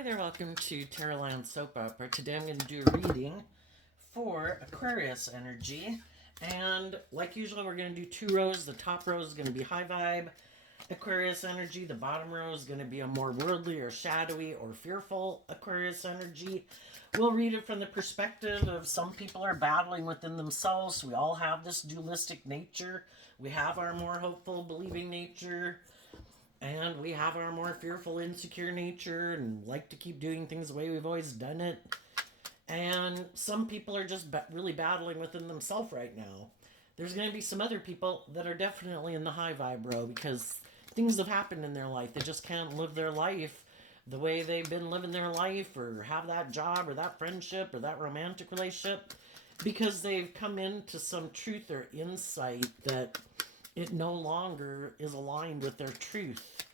Hi there, welcome to Terraland Soap Opera. Today I'm going to do a reading for Aquarius energy. And like usual, we're going to do two rows. The top row is going to be high vibe Aquarius energy. The bottom row is going to be a more worldly or shadowy or fearful Aquarius energy. We'll read it from the perspective of some people are battling within themselves. We all have this dualistic nature. We have our more hopeful, believing nature. And we have our more fearful, insecure nature and like to keep doing things the way we've always done it. And some people are just really battling within themselves right now. There's going to be some other people that are definitely in the high vibe row because things have happened in their life. They just can't live their life the way they've been living their life or have that job or that friendship or that romantic relationship because they've come into some truth or insight that it no longer is aligned with their truth.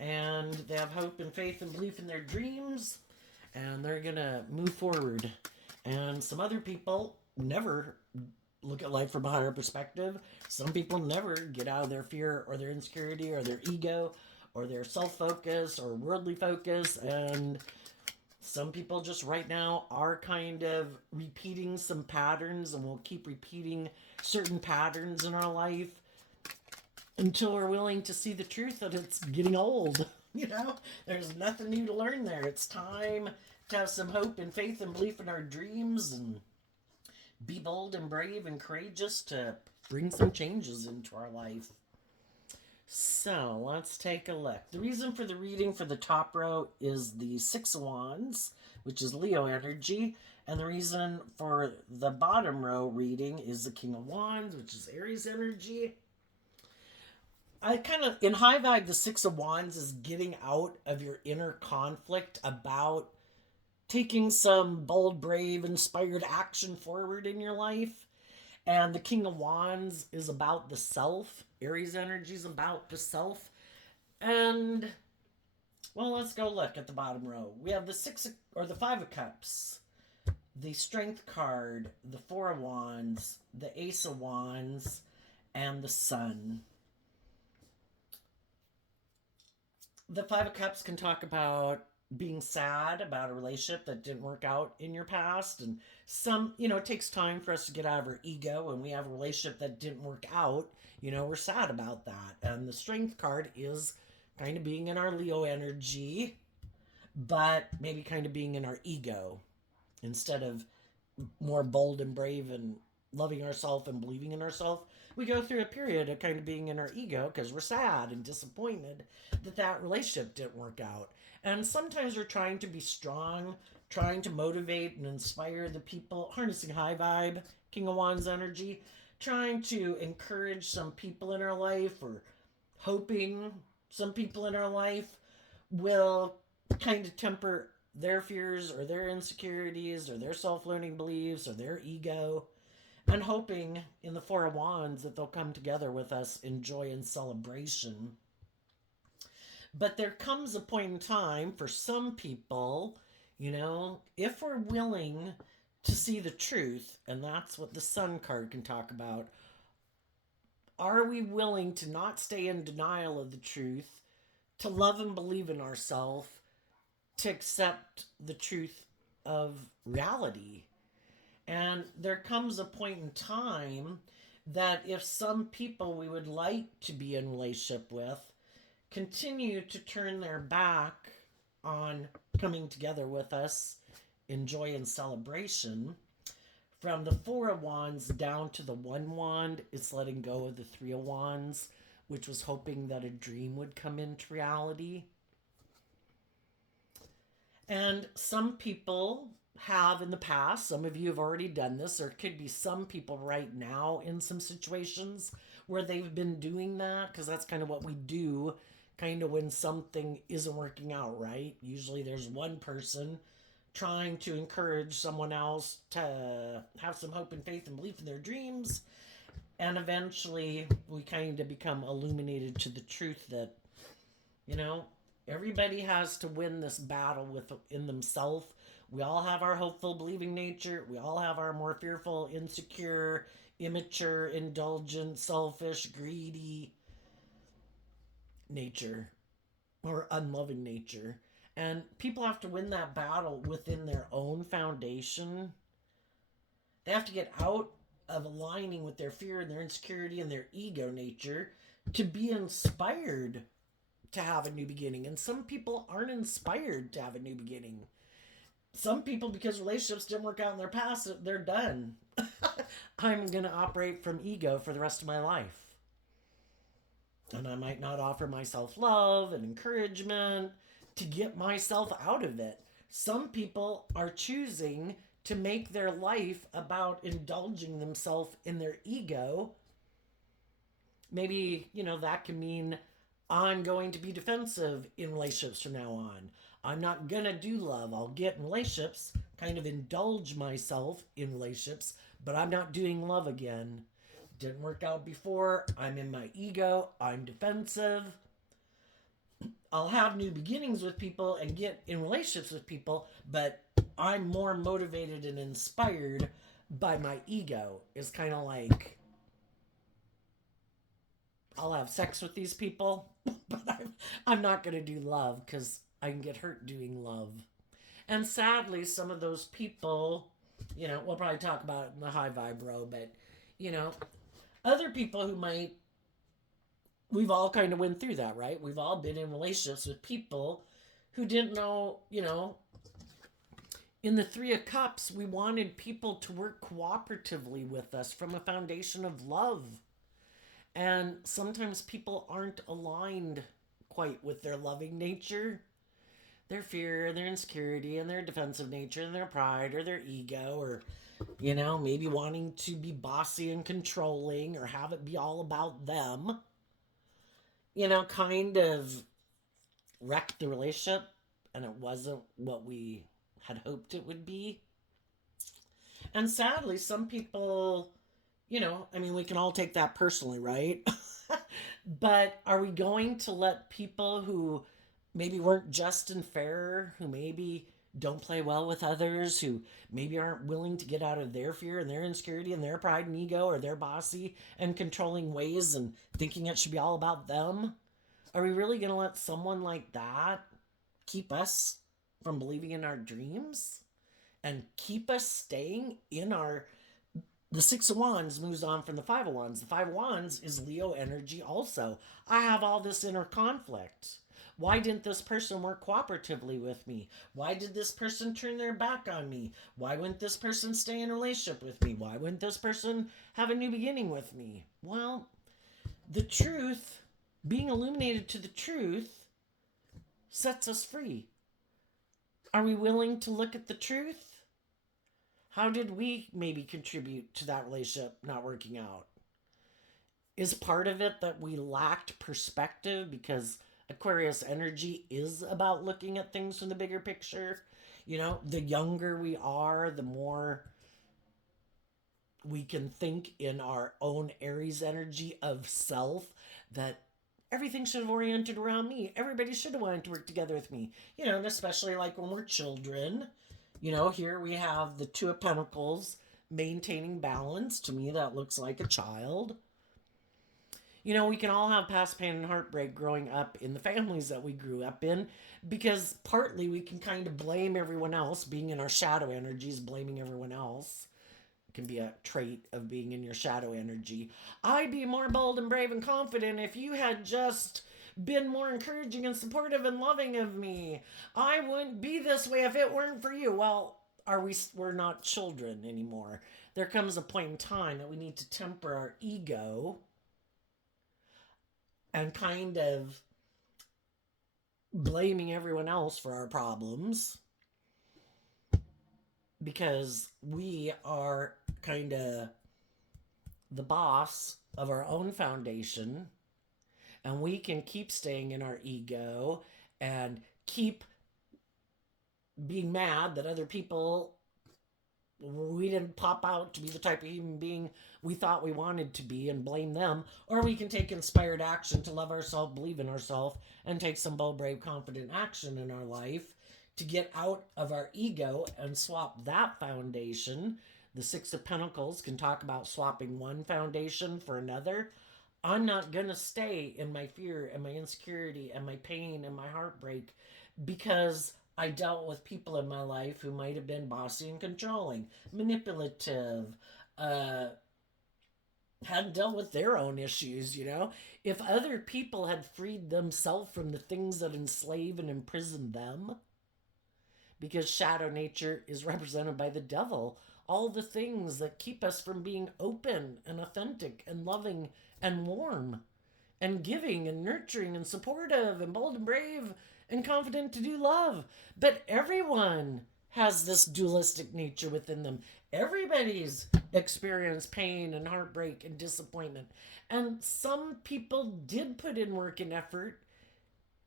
And they have hope and faith and belief in their dreams, and they're going to move forward. And some other people never look at life from a higher perspective. Some people never get out of their fear or their insecurity or their ego or their self-focus or worldly focus. And some people just right now are kind of repeating some patterns, and we'll keep repeating certain patterns in our life until we're willing to see the truth that it's getting old. There's nothing new to learn there. It's time to have some hope and faith and belief in our dreams and be bold and brave and courageous to bring some changes into our life. So let's take a look. The reason for the reading for the top row is the Six of Wands, which is Leo energy. And the reason for the bottom row reading is the King of Wands, which is Aries energy. In high vibe, the Six of Wands is getting out of your inner conflict about taking some bold, brave, inspired action forward in your life. And the King of Wands is about the self. Aries energy is about the self. And, well, let's go look at the bottom row. We have the Five of Cups, the Strength card, the Four of Wands, the Ace of Wands, and the Sun. The Five of Cups can talk about being sad about a relationship that didn't work out in your past. And it takes time for us to get out of our ego. And we have a relationship that didn't work out. We're sad about that. And the Strength card is kind of being in our Leo energy, but maybe kind of being in our ego instead of more bold and brave and loving ourselves and believing in ourselves. We go through a period of kind of being in our ego because we're sad and disappointed that relationship didn't work out. And sometimes we're trying to be strong, trying to motivate and inspire the people, harnessing high vibe, King of Wands energy, trying to encourage some people in our life or hoping some people in our life will kind of temper their fears or their insecurities or their self-learning beliefs or their ego, and hoping in the Four of Wands that they'll come together with us in joy and celebration. But there comes a point in time for some people, if we're willing to see the truth, and that's what the Sun card can talk about, are we willing to not stay in denial of the truth, to love and believe in ourselves, to accept the truth of reality? And there comes a point in time that if some people we would like to be in relationship with continue to turn their back on coming together with us in joy and celebration, from the Four of Wands down to the One Wand, it's letting go of the Three of Wands, which was hoping that a dream would come into reality. And some people have in the past, some of you have already done this, or it could be some people right now in some situations where they've been doing that, because that's kind of what we do, kind of when something isn't working out right. Usually there's one person trying to encourage someone else to have some hope and faith and belief in their dreams, and eventually we kind of become illuminated to the truth that, everybody has to win this battle within themselves. We all have our hopeful, believing nature. We all have our more fearful, insecure, immature, indulgent, selfish, greedy nature or unloving nature. And people have to win that battle within their own foundation. They have to get out of aligning with their fear and their insecurity and their ego nature to be inspired to have a new beginning. And some people aren't inspired to have a new beginning. Some people, because relationships didn't work out in their past, they're done. I'm going to operate from ego for the rest of my life. And I might not offer myself love and encouragement to get myself out of it. Some people are choosing to make their life about indulging themselves in their ego. Maybe, that can mean I'm going to be defensive in relationships from now on. I'm not going to do love. I'll get in relationships, kind of indulge myself in relationships, but I'm not doing love again. Didn't work out before. I'm in my ego. I'm defensive. I'll have new beginnings with people and get in relationships with people, but I'm more motivated and inspired by my ego. It's kind of like I'll have sex with these people, but I'm not going to do love because I can get hurt doing love. And sadly, some of those people, we'll probably talk about it in the high vibe row, but, other people who might, we've all kind of went through that, right? We've all been in relationships with people who didn't know, in the Three of Cups, we wanted people to work cooperatively with us from a foundation of love. And sometimes people aren't aligned quite with their loving nature, their fear, their insecurity, and their defensive nature, and their pride, or their ego, or, maybe wanting to be bossy and controlling, or have it be all about them, kind of wrecked the relationship, and it wasn't what we had hoped it would be. And sadly, some people, we can all take that personally, right? But are we going to let people who maybe weren't just and fair, who maybe don't play well with others, who maybe aren't willing to get out of their fear and their insecurity and their pride and ego or their bossy and controlling ways and thinking it should be all about them? Are we really going to let someone like that keep us from believing in our dreams and keep us staying in our... The Six of Wands moves on from the Five of Wands. The Five of Wands is Leo energy also. I have all this inner conflict. Why didn't this person work cooperatively with me? Why did this person turn their back on me? Why wouldn't this person stay in a relationship with me? Why wouldn't this person have a new beginning with me? Well, the truth, being illuminated to the truth, sets us free. Are we willing to look at the truth? How did we maybe contribute to that relationship not working out? Is part of it that we lacked perspective because Aquarius energy is about looking at things from the bigger picture? The younger we are, the more we can think in our own Aries energy of self that everything should have oriented around me. Everybody should have wanted to work together with me. And especially like when we're children. Here we have the Two of Pentacles maintaining balance. To me, that looks like a child. We can all have past pain and heartbreak growing up in the families that we grew up in, because partly we can kind of blame everyone else, being in our shadow energies, blaming everyone else. It can be a trait of being in your shadow energy. I'd be more bold and brave and confident if you had just been more encouraging and supportive and loving of me. I wouldn't be this way if it weren't for you. Well, we're not children anymore. There comes a point in time that we need to temper our ego and kind of blaming everyone else for our problems, because we are kind of the boss of our own foundation. And we can keep staying in our ego and keep being mad that other people, we didn't pop out to be the type of human being we thought we wanted to be, and blame them. Or we can take inspired action to love ourselves, believe in ourselves, and take some bold, brave, confident action in our life to get out of our ego and swap that foundation. The Six of Pentacles can talk about swapping one foundation for another. I'm not going to stay in my fear and my insecurity and my pain and my heartbreak because I dealt with people in my life who might have been bossy and controlling, manipulative, uh, hadn't dealt with their own issues, you know? If other people had freed themselves from the things that enslave and imprison them, because shadow nature is represented by the devil, all the things that keep us from being open and authentic and loving and warm and giving and nurturing and supportive and bold and brave and confident to do love. But everyone has this dualistic nature within them. Everybody's experienced pain and heartbreak and disappointment. And some people did put in work and effort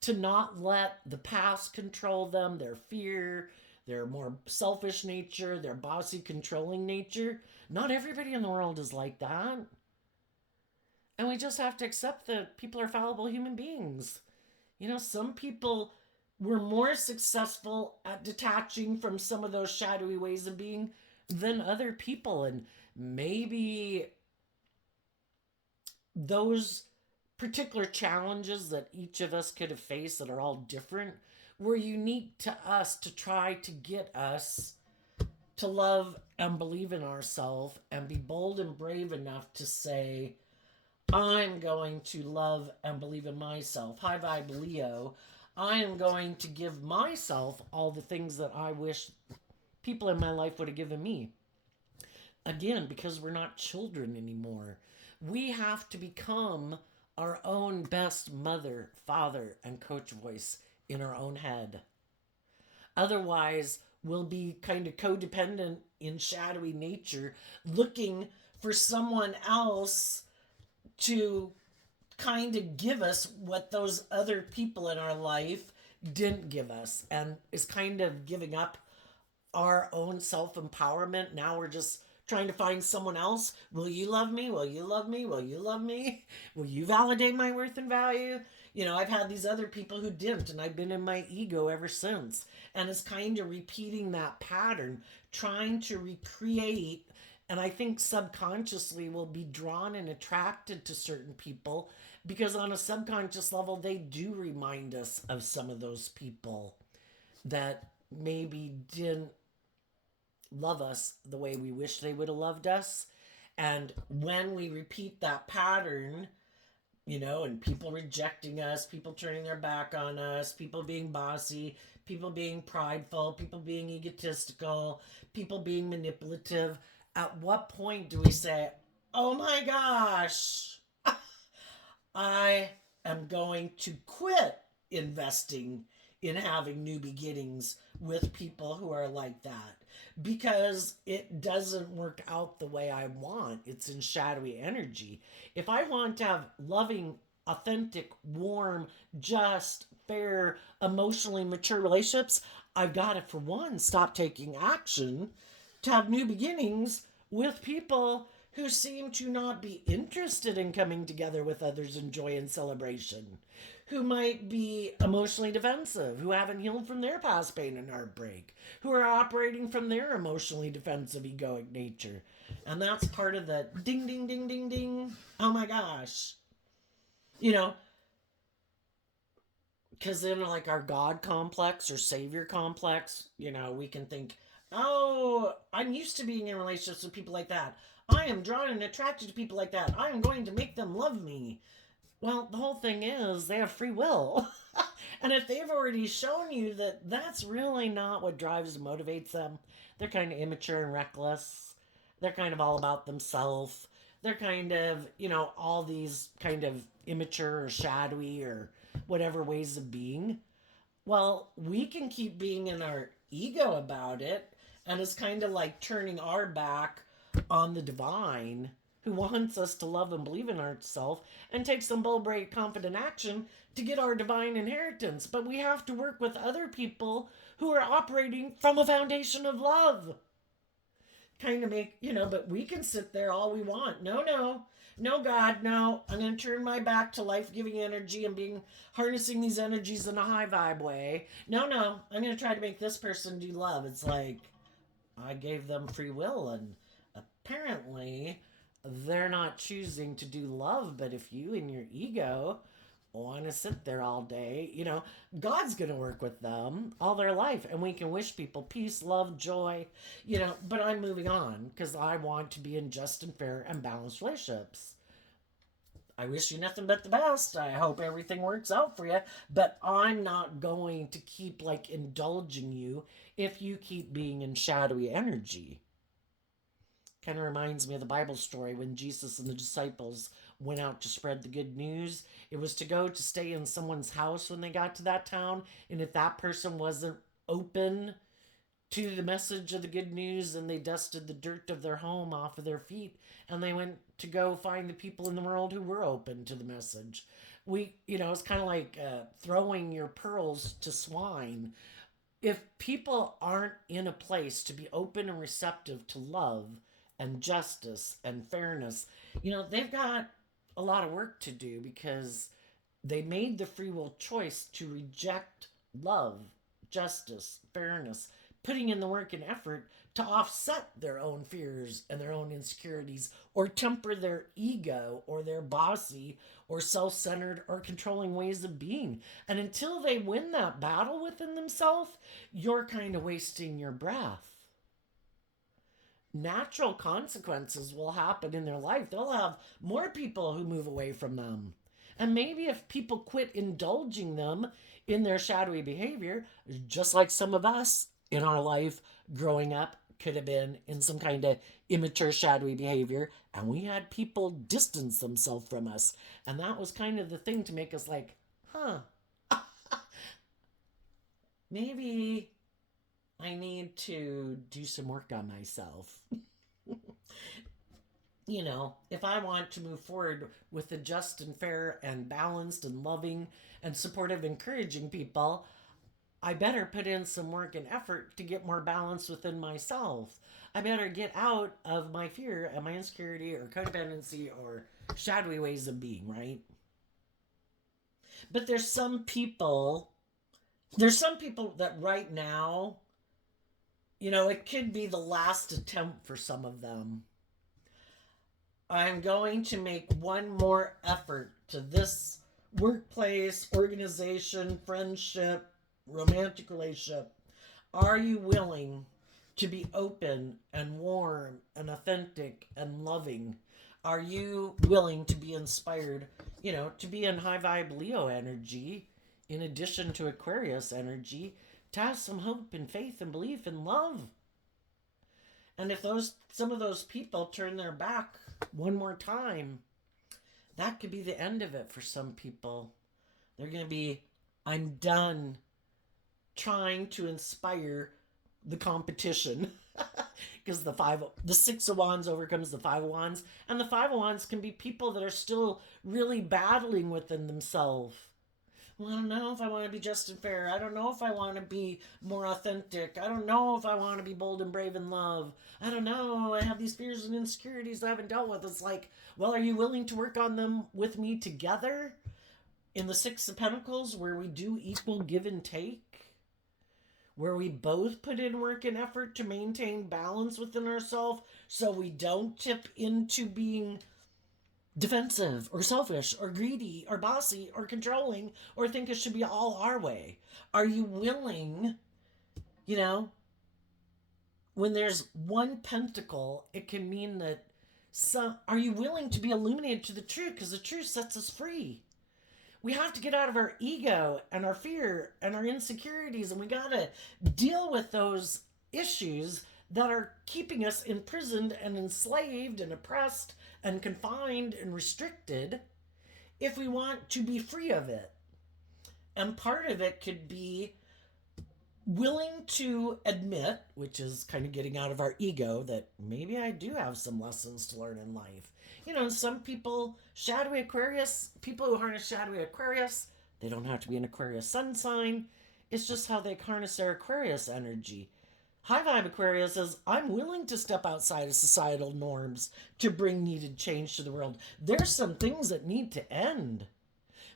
to not let the past control them, their fear, their more selfish nature, their bossy, controlling nature. Not everybody in the world is like that. And we just have to accept that people are fallible human beings. You know, some people were more successful at detaching from some of those shadowy ways of being than other people. And maybe those particular challenges that each of us could have faced that are all different were unique to us to try to get us to love and believe in ourselves and be bold and brave enough to say, I'm going to love and believe in myself. High vibe Leo. I am going to give myself all the things that I wish people in my life would have given me. Again, because we're not children anymore. We have to become our own best mother, father, and coach voice in our own head. Otherwise, we'll be kind of codependent in shadowy nature, looking for someone else to kind of give us what those other people in our life didn't give us, and is kind of giving up our own self empowerment. Now we're just trying to find someone else. Will you love me? Will you love me? Will you love me? Will you validate my worth and value? You know, I've had these other people who didn't, and I've been in my ego ever since. And it's kind of repeating that pattern, trying to recreate. And I think subconsciously we'll be drawn and attracted to certain people because, on a subconscious level, they do remind us of some of those people that maybe didn't love us the way we wish they would have loved us. And when we repeat that pattern, you know, and people rejecting us, people turning their back on us, people being bossy, people being prideful, people being egotistical, people being manipulative, at what point do we say, oh my gosh, I am going to quit investing in having new beginnings with people who are like that because it doesn't work out the way I want. It's in shadowy energy. If I want to have loving, authentic, warm, just, fair, emotionally mature relationships, I've got to, for one, stop taking action to have new beginnings with people who seem to not be interested in coming together with others in joy and celebration, who might be emotionally defensive, who haven't healed from their past pain and heartbreak, who are operating from their emotionally defensive, egoic nature. And that's part of the ding, ding, ding, ding, ding. Oh my gosh. You know, because then, like, our God complex or Savior complex, you know, we can think, oh, I'm used to being in relationships with people like that. I am drawn and attracted to people like that. I am going to make them love me. Well, the whole thing is they have free will. And if they've already shown you that that's really not what drives and motivates them, they're kind of immature and reckless. They're kind of all about themselves. They're kind of, you know, all these kind of immature or shadowy or whatever ways of being. Well, we can keep being in our ego about it, and it's kind of like turning our back on the divine who wants us to love and believe in ourselves and take some bold, brave, confident action to get our divine inheritance. But we have to work with other people who are operating from a foundation of love. Kind of make, you know, but we can sit there all we want. No, no, no, God, no. I'm going to turn my back to life giving energy and being harnessing these energies in a high vibe way. No, no, I'm going to try to make this person do love. It's like I gave them free will, and apparently they're not choosing to do love. But if you and your ego want to sit there all day, God's going to work with them all their life. And we can wish people peace, love, joy, but I'm moving on because I want to be in just and fair and balanced relationships. I wish you nothing but the best. I hope everything works out for you. But I'm not going to keep like indulging you if you keep being in shadowy energy. Kind of reminds me of the Bible story when Jesus and the disciples went out to spread the good news. It was to go to stay in someone's house when they got to that town. And if that person wasn't open to the message of the good news, and they dusted the dirt of their home off of their feet, and they went to go find the people in the world who were open to the message. It's kind of like throwing your pearls to swine. If people aren't in a place to be open and receptive to love and justice and fairness, they've got a lot of work to do because they made the free will choice to reject love, justice, fairness, putting in the work and effort to offset their own fears and their own insecurities or temper their ego or their bossy or self-centered or controlling ways of being. And until they win that battle within themselves, you're kind of wasting your breath. Natural consequences will happen in their life. They'll have more people who move away from them. And maybe if people quit indulging them in their shadowy behavior, just like some of us in our life growing up could have been in some kind of immature shadowy behavior, and we had people distance themselves from us. And that was kind of the thing to make us like, maybe I need to do some work on myself. If I want to move forward with a just and fair and balanced and loving and supportive, encouraging people, I better put in some work and effort to get more balance within myself. I better get out of my fear and my insecurity or codependency or shadowy ways of being, right? But there's some people that right now, it could be the last attempt for some of them. I'm going to make one more effort to this workplace, organization, friendship, romantic relationship. Are you willing to be open and warm and authentic and loving? Are you willing to be inspired, to be in high vibe Leo energy in addition to Aquarius energy, to have some hope and faith and belief and love? And if some of those people turn their back one more time, that could be the end of it for some people. They're going to be, I'm done trying to inspire the competition. Because the Six of Wands overcomes the Five of Wands. And the Five of Wands can be people that are still really battling within themselves. Well, I don't know if I want to be just and fair. I don't know if I want to be more authentic. I don't know if I want to be bold and brave and love. I don't know. I have these fears and insecurities I haven't dealt with. It's like, well, are you willing to work on them with me together? In the Six of Pentacles, where we do equal give and take? Where we both put in work and effort to maintain balance within ourselves so we don't tip into being defensive or selfish or greedy or bossy or controlling or think it should be all our way. Are you willing, when there's one pentacle, it can mean that are you willing to be illuminated to the truth? Because the truth sets us free. We have to get out of our ego and our fear and our insecurities, and we got to deal with those issues that are keeping us imprisoned and enslaved and oppressed and confined and restricted if we want to be free of it. And part of it could be willing to admit, which is kind of getting out of our ego, that maybe I do have some lessons to learn in life. Some people, shadowy Aquarius, people who harness shadowy Aquarius, they don't have to be an Aquarius sun sign. It's just how they harness their Aquarius energy. High vibe Aquarius says, I'm willing to step outside of societal norms to bring needed change to the world. There's some things that need to end.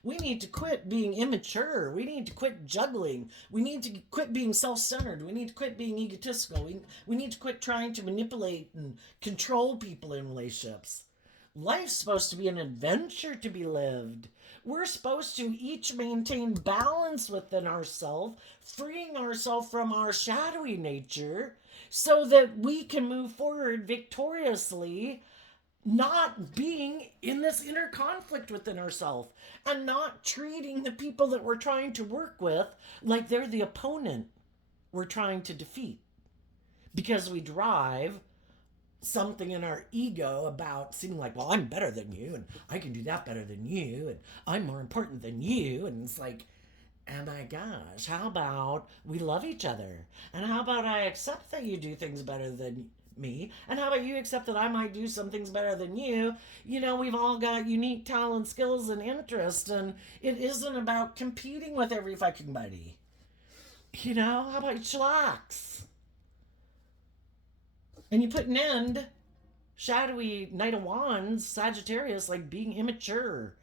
We need to quit being immature. We need to quit juggling. We need to quit being self-centered. We need to quit being egotistical. We need to quit trying to manipulate and control people in relationships. Life's supposed to be an adventure to be lived. We're supposed to each maintain balance within ourselves, freeing ourselves from our shadowy nature so that we can move forward victoriously, not being in this inner conflict within ourselves and not treating the people that we're trying to work with like they're the opponent we're trying to defeat because we drive something in our ego about seeming like, well, I'm better than you and I can do that better than you and I'm more important than you. And it's like, oh my gosh, how about we love each other? And how about I accept that you do things better than me? And how about you accept that I might do some things better than you? You know, we've all got unique talent, skills, and interests, and it isn't about competing with every fucking buddy. You know, how about you chillax? And you put an end, shadowy Knight of Wands, Sagittarius, like being immature.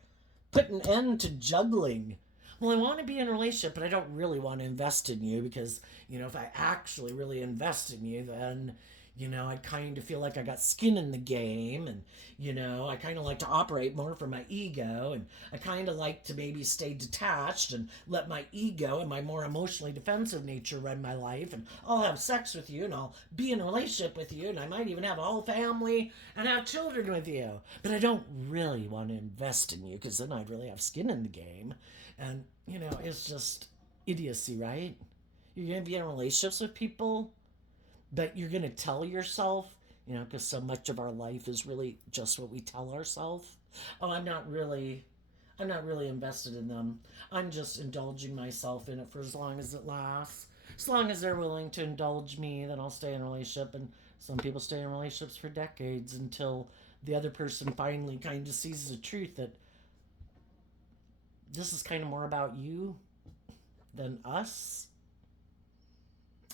Put an end to juggling. Well, I want to be in a relationship, but I don't really want to invest in you because, you know, if I actually really invest in you, then, you know, I kind of feel like I got skin in the game and, you know, I kind of like to operate more from my ego and I kind of like to maybe stay detached and let my ego and my more emotionally defensive nature run my life and I'll have sex with you and I'll be in a relationship with you and I might even have a whole family and have children with you. But I don't really want to invest in you because then I'd really have skin in the game. And, you know, it's just idiocy, right? You're going to be in relationships with people, but you're going to tell yourself, you know, because so much of our life is really just what we tell ourselves. Oh, I'm not really invested in them. I'm just indulging myself in it for as long as it lasts. As long as they're willing to indulge me, then I'll stay in a relationship. And some people stay in relationships for decades until the other person finally kind of sees the truth that this is kind of more about you than us.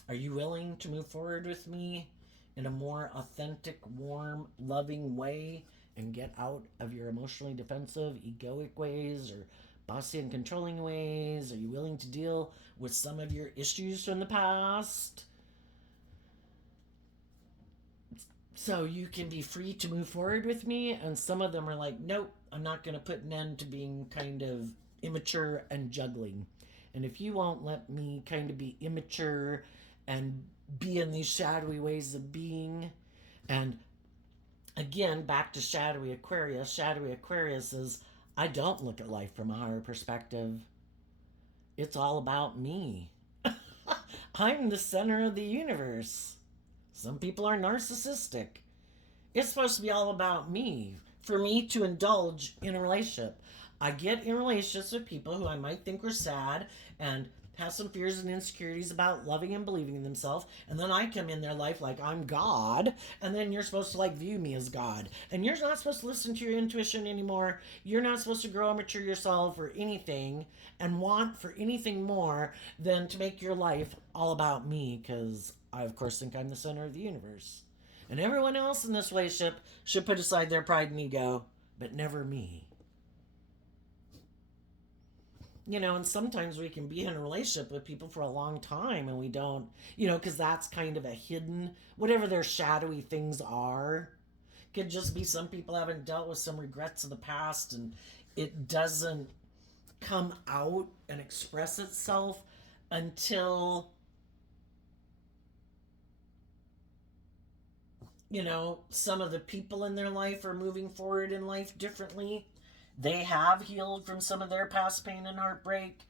Are you willing to move forward with me in a more authentic, warm, loving way and get out of your emotionally defensive, egoic ways or bossy and controlling ways? Are you willing to deal with some of your issues from the past so you can be free to move forward with me? And some of them are like, nope, I'm not going to put an end to being kind of immature and juggling. And if you won't let me kind of be immature and be in these shadowy ways of being, and again, back to shadowy Aquarius, shadowy Aquarius is I don't look at life from a higher perspective. It's all about me. I'm the center of the universe. Some people are narcissistic. It's supposed to be all about me. For me to indulge in a relationship. I get in relationships with people who I might think are sad and have some fears and insecurities about loving and believing in themselves. And then I come in their life like I'm God. And then you're supposed to like view me as God. And you're not supposed to listen to your intuition anymore. You're not supposed to grow and mature yourself or anything and want for anything more than to make your life all about me. Because I, of course, think I'm the center of the universe. And everyone else in this relationship should put aside their pride and ego, but never me. You know, and sometimes we can be in a relationship with people for a long time and we don't, you know, because that's kind of a hidden, whatever their shadowy things are. Could just be some people haven't dealt with some regrets of the past and it doesn't come out and express itself until, you know, some of the people in their life are moving forward in life differently. They have healed from some of their past pain and heartbreak.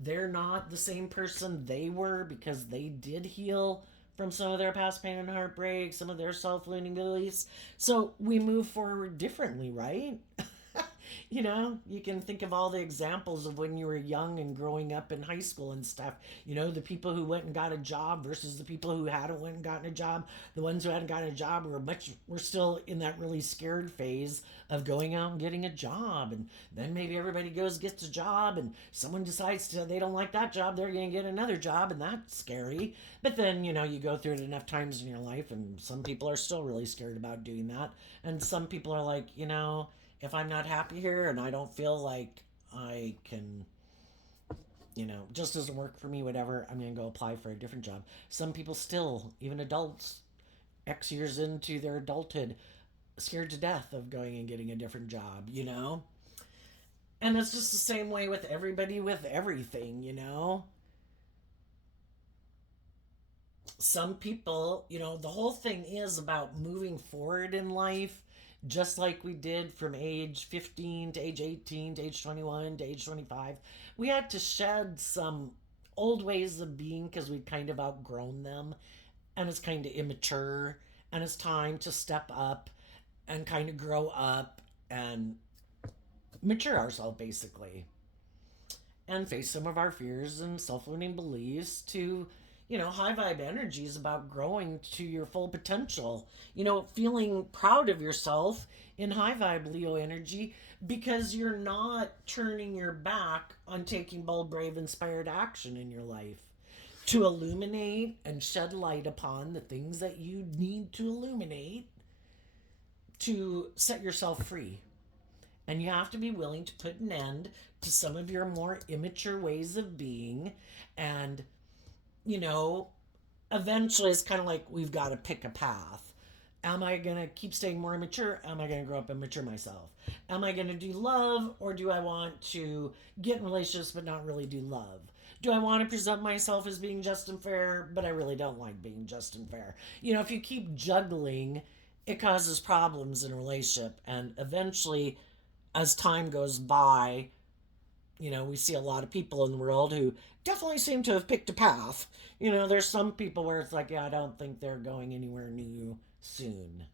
They're not the same person they were because they did heal from some of their past pain and heartbreak, some of their self limiting beliefs. So we move forward differently, right? You know, you can think of all the examples of when you were young and growing up in high school and stuff. You know, the people who went and got a job versus the people who hadn't went and gotten a job. The ones who hadn't gotten a job were still in that really scared phase of going out and getting a job. And then maybe everybody goes gets a job and someone decides they don't like that job, they're going to get another job, and that's scary. But then, you know, you go through it enough times in your life and some people are still really scared about doing that. And some people are like, you know, if I'm not happy here and I don't feel like I can, you know, just doesn't work for me, whatever, I'm going to go apply for a different job. Some people still, even adults, X years into their adulthood, scared to death of going and getting a different job, you know? And it's just the same way with everybody with everything, you know? Some people, you know, the whole thing is about moving forward in life, just like we did from age 15 to age 18 to age 21 to age 25. We had to shed some old ways of being because we'd kind of outgrown them, and it's kind of immature, and it's time to step up and kind of grow up and mature ourselves, basically, and face some of our fears and self-limiting beliefs. To, you know, high vibe energy is about growing to your full potential, you know, feeling proud of yourself in high vibe Leo energy, because you're not turning your back on taking bold, brave, inspired action in your life to illuminate and shed light upon the things that you need to illuminate to set yourself free. And you have to be willing to put an end to some of your more immature ways of being. And, you know, eventually it's kind of like we've got to pick a path. Am I going to keep staying more immature? Am I going to grow up and mature myself? Am I going to do love, or do I want to get in relationships but not really do love? Do I want to present myself as being just and fair, but I really don't like being just and fair? You know, if you keep juggling, it causes problems in a relationship. And eventually, as time goes by, you know, we see a lot of people in the world who definitely seem to have picked a path. You know, there's some people where it's like, yeah, I don't think they're going anywhere new soon,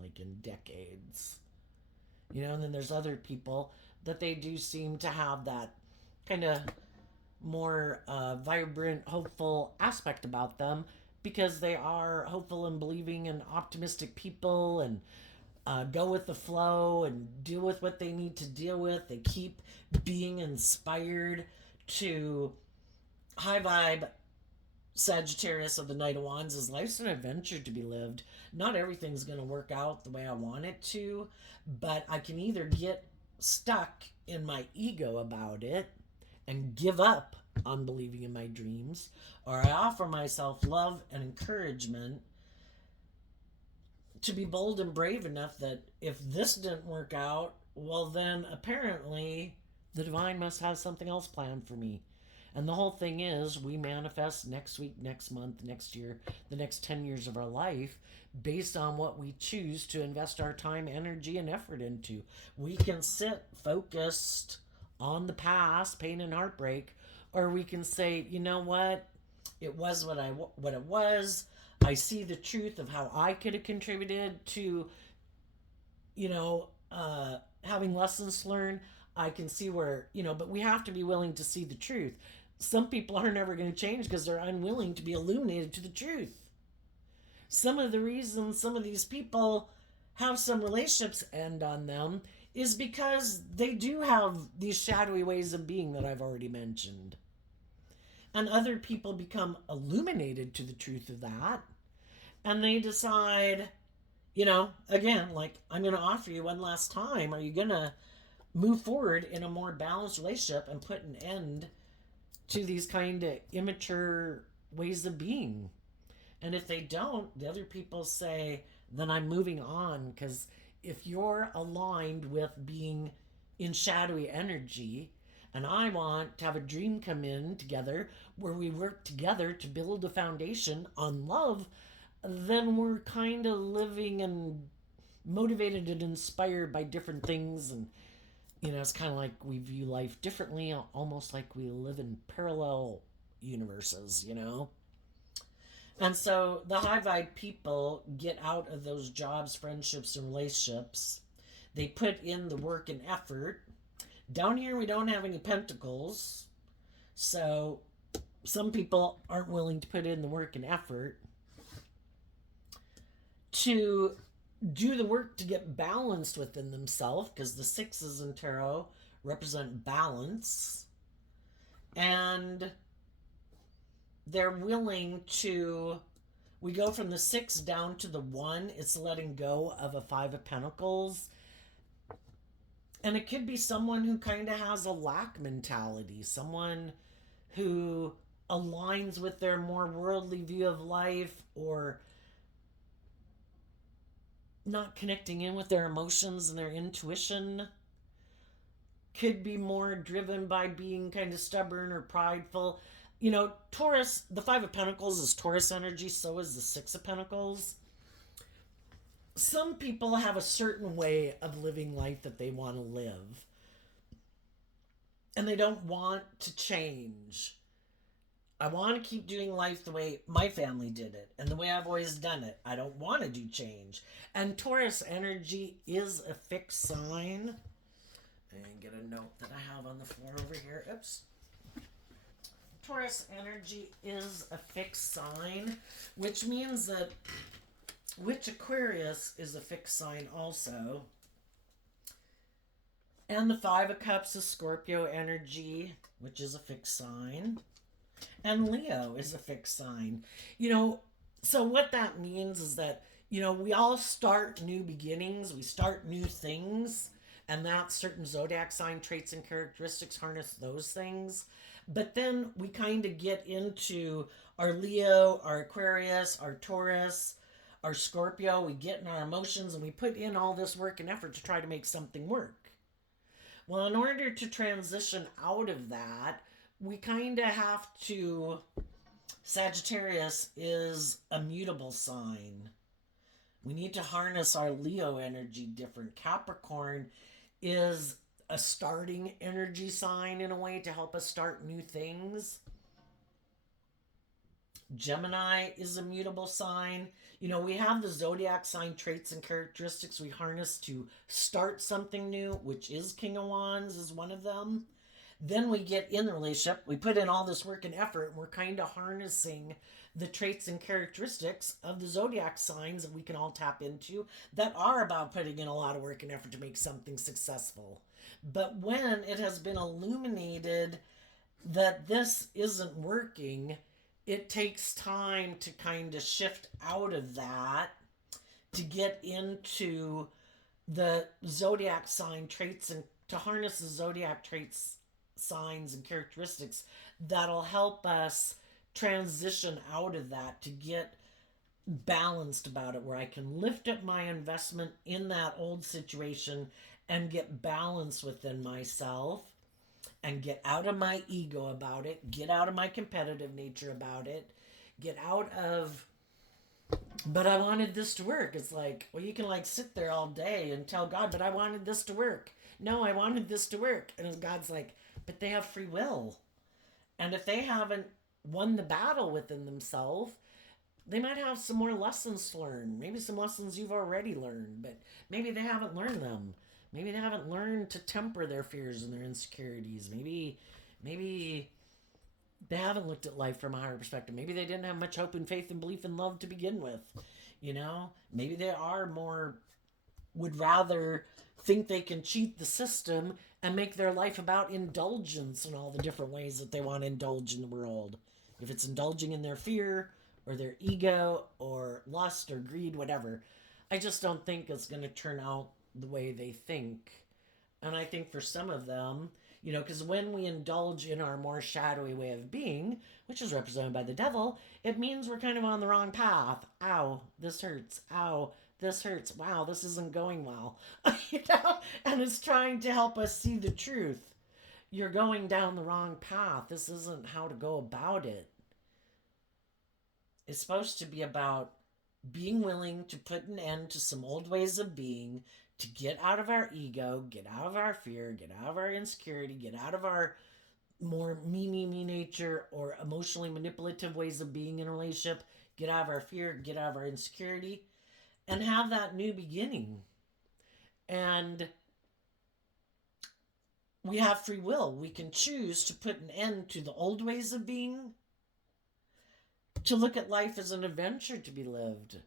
like in decades. You know, and then there's other people that they do seem to have that kind of more vibrant, hopeful aspect about them, because they are hopeful and believing and optimistic people, and go with the flow and deal with what they need to deal with. They keep being inspired to high vibe Sagittarius of the Knight of Wands. Is life's an adventure to be lived. Not everything's going to work out the way I want it to, but I can either get stuck in my ego about it and give up on believing in my dreams, or I offer myself love and encouragement to be bold and brave enough that if this didn't work out, well, then apparently the divine must have something else planned for me. And the whole thing is, we manifest next week, next month, next year, the next 10 years of our life based on what we choose to invest our time, energy, and effort into. We can sit focused on the past, pain and heartbreak, or we can say, you know what? It was what it was. I see the truth of how I could have contributed to, you know, having lessons learned. I can see where, you know, but we have to be willing to see the truth. Some people are never going to change because they're unwilling to be illuminated to the truth. Some of the reasons some of these people have some relationships end on them is because they do have these shadowy ways of being that I've already mentioned. And other people become illuminated to the truth of that, and they decide, you know, again, like, I'm going to offer you one last time. Are you going to move forward in a more balanced relationship and put an end to these kind of immature ways of being? And if they don't, the other people say, then I'm moving on. Because if you're aligned with being in shadowy energy, and I want to have a dream come in together where we work together to build a foundation on love, then we're kind of living and motivated and inspired by different things. And, you know, it's kind of like we view life differently, almost like we live in parallel universes, you know? And so the high vibe people get out of those jobs, friendships, and relationships. They put in the work and effort. Down here, we don't have any pentacles. So some people aren't willing to put in the work and effort to do the work to get balanced within themselves, because the sixes in tarot represent balance. And they're willing to, we go from the six down to the one. It's letting go of a five of pentacles. And it could be someone who kind of has a lack mentality, someone who aligns with their more worldly view of life, or not connecting in with their emotions and their intuition. Could be more driven by being kind of stubborn or prideful. You know, Taurus, the Five of Pentacles is Taurus energy, so is the Six of Pentacles. Some people have a certain way of living life that they want to live, and they don't want to change. I want to keep doing life the way my family did it and the way I've always done it. I don't want to do change. And Taurus energy is a fixed sign. And get a note that I have on the floor over here. Oops. Taurus energy is a fixed sign, which means that which Aquarius is a fixed sign also. And the Five of Cups is Scorpio energy, which is a fixed sign. And Leo is a fixed sign. You know, so what that means is that, you know, we all start new beginnings, we start new things, and that certain zodiac sign traits and characteristics harness those things. But then we kind of get into our Leo, our Aquarius, our Taurus, our Scorpio. We get in our emotions and we put in all this work and effort to try to make something work. Well, in order to transition out of that, we kind of have to. Sagittarius is a mutable sign. We need to harness our Leo energy different. Capricorn is a starting energy sign in a way to help us start new things. Gemini is a mutable sign. You know, we have the zodiac sign traits and characteristics we harness to start something new, which is King of Wands is one of them. Then we get in the relationship, we put in all this work and effort, and we're kind of harnessing the traits and characteristics of the zodiac signs that we can all tap into that are about putting in a lot of work and effort to make something successful. But when it has been illuminated that this isn't working, it takes time to kind of shift out of that to get into the zodiac sign traits and to harness the zodiac traits, signs, and characteristics that'll help us transition out of that to get balanced about it, where I can lift up my investment in that old situation and get balance within myself and get out of my ego about it, get out of my competitive nature about it, get out of, but I wanted this to work. It's like, well, you can like sit there all day and tell God, but I wanted this to work. No, I wanted this to work. And God's like, but they have free will. And if they haven't won the battle within themselves, they might have some more lessons to learn. Maybe some lessons you've already learned, but maybe they haven't learned them. Maybe they haven't learned to temper their fears and their insecurities. Maybe they haven't looked at life from a higher perspective. Maybe they didn't have much hope and faith and belief and love to begin with. You know, maybe they are more, would rather think they can cheat the system and make their life about indulgence in all the different ways that they want to indulge in the world. If it's indulging in their fear or their ego or lust or greed, whatever, I just don't think it's going to turn out the way they think. And I think for some of them, you know, because when we indulge in our more shadowy way of being, which is represented by the devil, it means we're kind of on the wrong path. Ow, this hurts. Ow, this hurts. Wow, this isn't going well. You know? And it's trying to help us see the truth. You're going down the wrong path. This isn't how to go about it. It's supposed to be about being willing to put an end to some old ways of being, to get out of our ego, get out of our fear, get out of our insecurity, get out of our more me nature or emotionally manipulative ways of being in a relationship, get out of our fear, get out of our insecurity, and have that new beginning. And we have free will. We can choose to put an end to the old ways of being, to look at life as an adventure to be lived.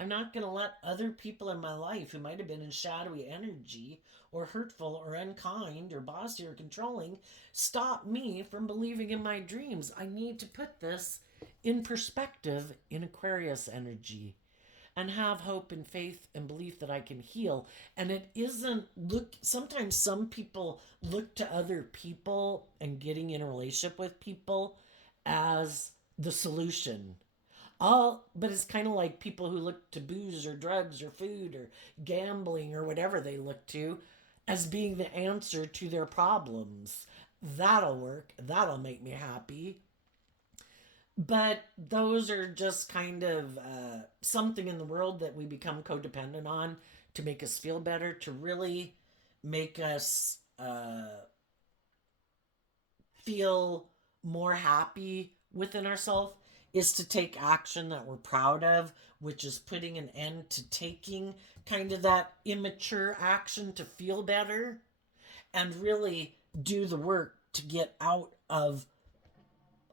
I'm not going to let other people in my life who might have been in shadowy energy or hurtful or unkind or bossy or controlling stop me from believing in my dreams. I need to put this in perspective in Aquarius energy and have hope and faith and belief that I can heal. And it isn't sometimes some people look to other people and getting in a relationship with people as the solution. But it's kind of like people who look to booze or drugs or food or gambling or whatever they look to as being the answer to their problems. That'll work. That'll make me happy. But those are just kind of something in the world that we become codependent on to make us feel better, to really make us feel more happy within ourselves, is to take action that we're proud of, which is putting an end to taking kind of that immature action to feel better and really do the work to get out of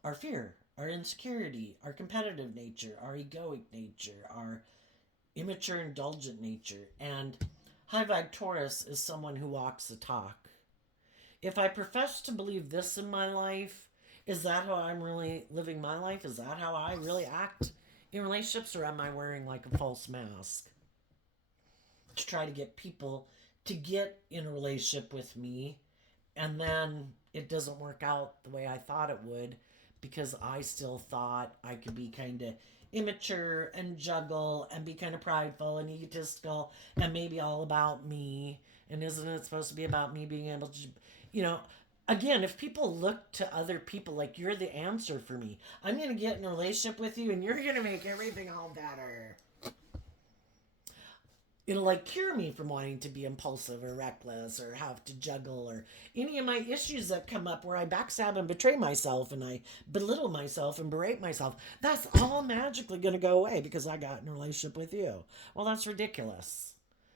our fear, our insecurity, our competitive nature, our egoic nature, our immature, indulgent nature. And high vibe Taurus is someone who walks the talk. If I profess to believe this in my life, is that how I'm really living my life? Is that how I really act in relationships? Or am I wearing like a false mask to try to get people to get in a relationship with me, and then it doesn't work out the way I thought it would because I still thought I could be kind of immature and juggle and be kind of prideful and egotistical and maybe all about me. And isn't it supposed to be about me being able to, you know, again, if people look to other people like you're the answer for me, I'm going to get in a relationship with you and you're going to make everything all better. It'll like cure me from wanting to be impulsive or reckless or have to juggle or any of my issues that come up where I backstab and betray myself and I belittle myself and berate myself. That's all magically going to go away because I got in a relationship with you. Well, that's ridiculous.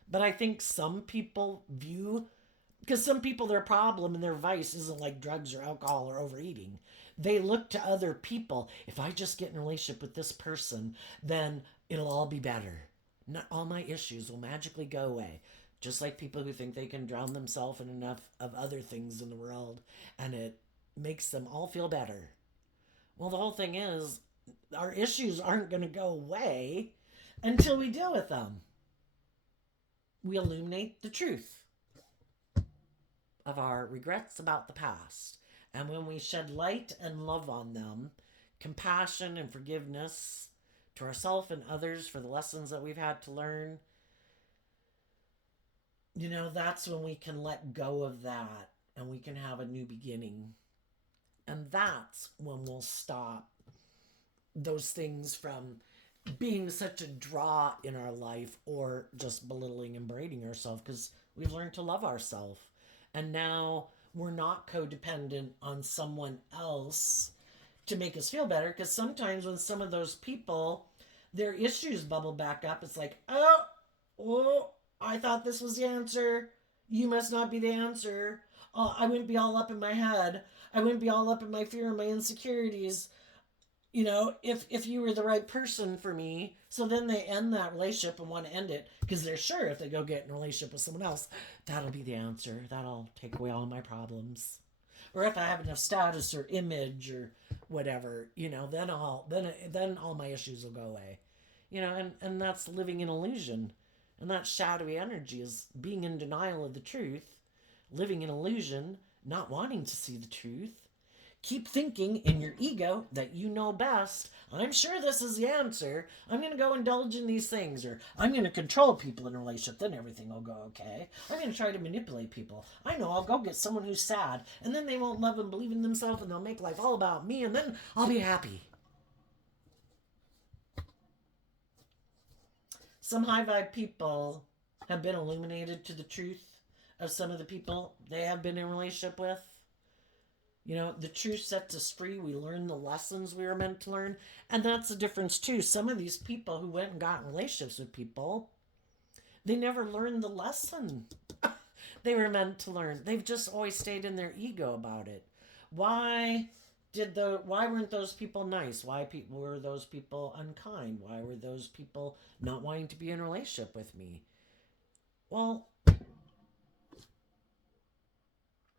But I think some people view, because some people, their problem and their vice isn't like drugs or alcohol or overeating. They look to other people. If I just get in a relationship with this person, then it'll all be better. Not all my issues will magically go away. Just like people who think they can drown themselves in enough of other things in the world and it makes them all feel better. Well, the whole thing is, our issues aren't going to go away until we deal with them. We illuminate the truth of our regrets about the past. And when we shed light and love on them, compassion and forgiveness to ourselves and others for the lessons that we've had to learn, that's when we can let go of that and we can have a new beginning. And that's when we'll stop those things from being such a draw in our life or just belittling and berating ourselves, because we've learned to love ourselves. And now we're not codependent on someone else to make us feel better, because sometimes when some of those people, their issues bubble back up, it's like, oh, I thought this was the answer. You must not be the answer. Oh, I wouldn't be all up in my head. I wouldn't be all up in my fear and my insecurities, if you were the right person for me. So then they end that relationship and want to end it because they're sure if they go get in a relationship with someone else, that'll be the answer. That'll take away all my problems. Or if I have enough status or image or whatever, then all my issues will go away. And that's living in illusion. And that shadowy energy is being in denial of the truth, living in illusion, not wanting to see the truth. Keep thinking in your ego that you know best. I'm sure this is the answer. I'm going to go indulge in these things, or I'm going to control people in a relationship, then everything will go okay. I'm going to try to manipulate people. I know I'll go get someone who's sad, and then they won't love and believe in themselves, and they'll make life all about me, and then I'll be happy. Some high vibe people have been illuminated to the truth of some of the people they have been in a relationship with. The truth sets us free. We learn the lessons we were meant to learn. And that's the difference, too. Some of these people who went and got in relationships with people, they never learned the lesson they were meant to learn. They've just always stayed in their ego about it. Why weren't those people nice? Why were those people unkind? Why were those people not wanting to be in a relationship with me? Well,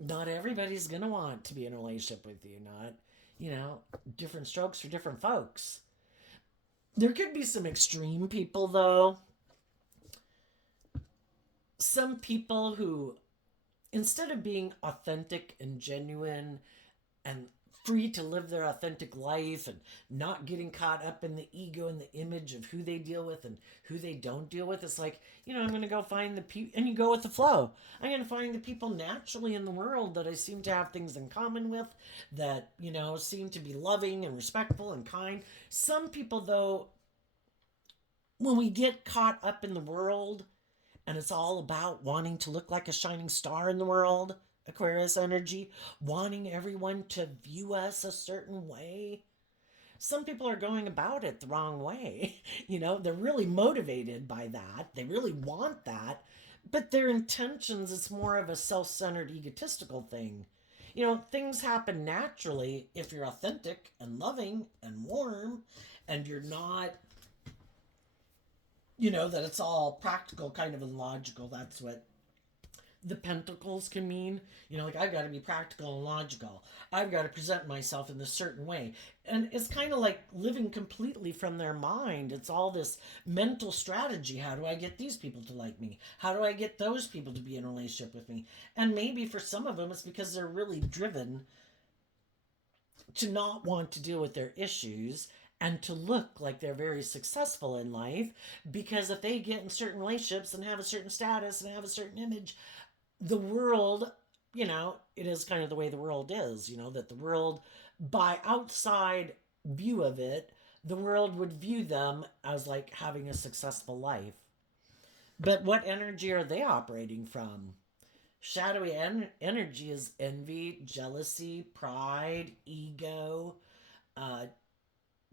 not everybody's going to want to be in a relationship with you. Not, different strokes for different folks. There could be some extreme people, though. Some people who, instead of being authentic and genuine and free to live their authentic life and not getting caught up in the ego and the image of who they deal with and who they don't deal with. It's like, I'm going to go find the people, and you go with the flow. I'm going to find the people naturally in the world that I seem to have things in common with, that, seem to be loving and respectful and kind. Some people, though, when we get caught up in the world and it's all about wanting to look like a shining star in the world, Aquarius energy, wanting everyone to view us a certain way. Some people are going about it the wrong way. They're really motivated by that. They really want that. But their intentions, it's more of a self-centered, egotistical thing. Things happen naturally if you're authentic and loving and warm and you're not, that it's all practical kind of and logical. That's what the pentacles can mean. Like, I've got to be practical and logical. I've got to present myself in this certain way. And it's kind of like living completely from their mind. It's all this mental strategy. How do I get these people to like me? How do I get those people to be in a relationship with me? And maybe for some of them, it's because they're really driven to not want to deal with their issues and to look like they're very successful in life, because if they get in certain relationships and have a certain status and have a certain image, the world, it is kind of the way the world is, that the world, by outside view of it, the world would view them as like having a successful life. But what energy are they operating from? Shadowy energy is envy, jealousy, pride, ego,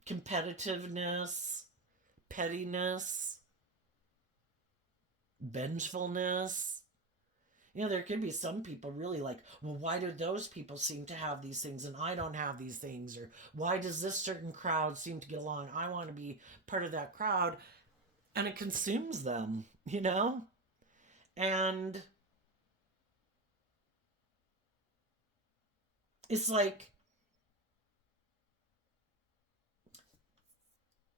competitiveness, pettiness, vengefulness. There could be some people really like, well, why do those people seem to have these things and I don't have these things? Or why does this certain crowd seem to get along? I want to be part of that crowd. And it consumes them, And it's like,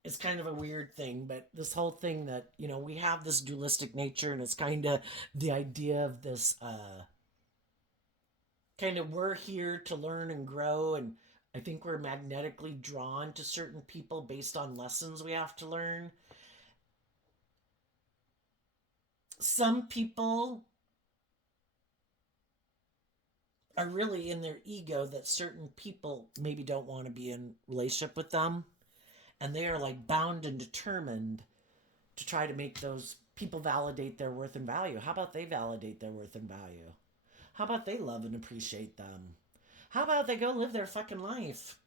it's kind of a weird thing, but this whole thing that, we have this dualistic nature, and it's kind of the idea of this, kind of, we're here to learn and grow, and I think we're magnetically drawn to certain people based on lessons we have to learn. Some people are really in their ego that certain people maybe don't want to be in relationship with them, and they are like bound and determined to try to make those people validate their worth and value. How about they validate their worth and value? How about they love and appreciate them? How about they go live their fucking life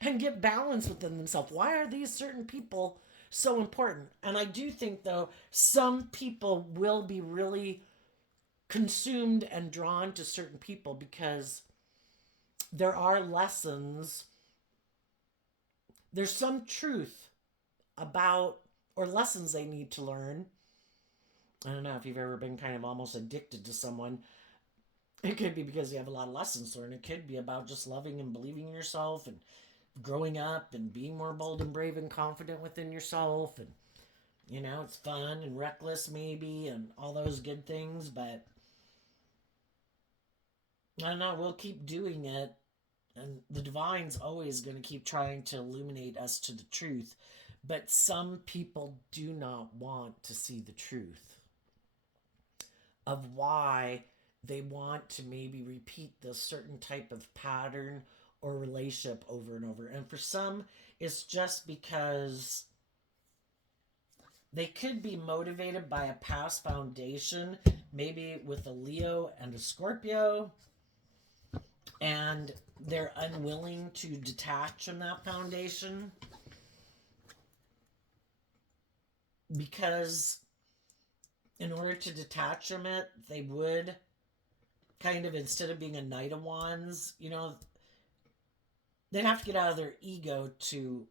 and get balance within themselves? Why are these certain people so important? And I do think, though, some people will be really consumed and drawn to certain people because there are lessons. There's some truth about, or lessons they need to learn. I don't know if you've ever been kind of almost addicted to someone. It could be because you have a lot of lessons to learn. It could be about just loving and believing in yourself and growing up and being more bold and brave and confident within yourself. And, it's fun and reckless maybe and all those good things. But I don't know, we'll keep doing it. And the divine's always going to keep trying to illuminate us to the truth. But some people do not want to see the truth of why they want to maybe repeat this certain type of pattern or relationship over and over. And for some, it's just because they could be motivated by a past foundation, maybe with a Leo and a Scorpio, and they're unwilling to detach from that foundation because in order to detach from it, they would kind of, instead of being a Knight of Wands, they'd have to get out of their ego to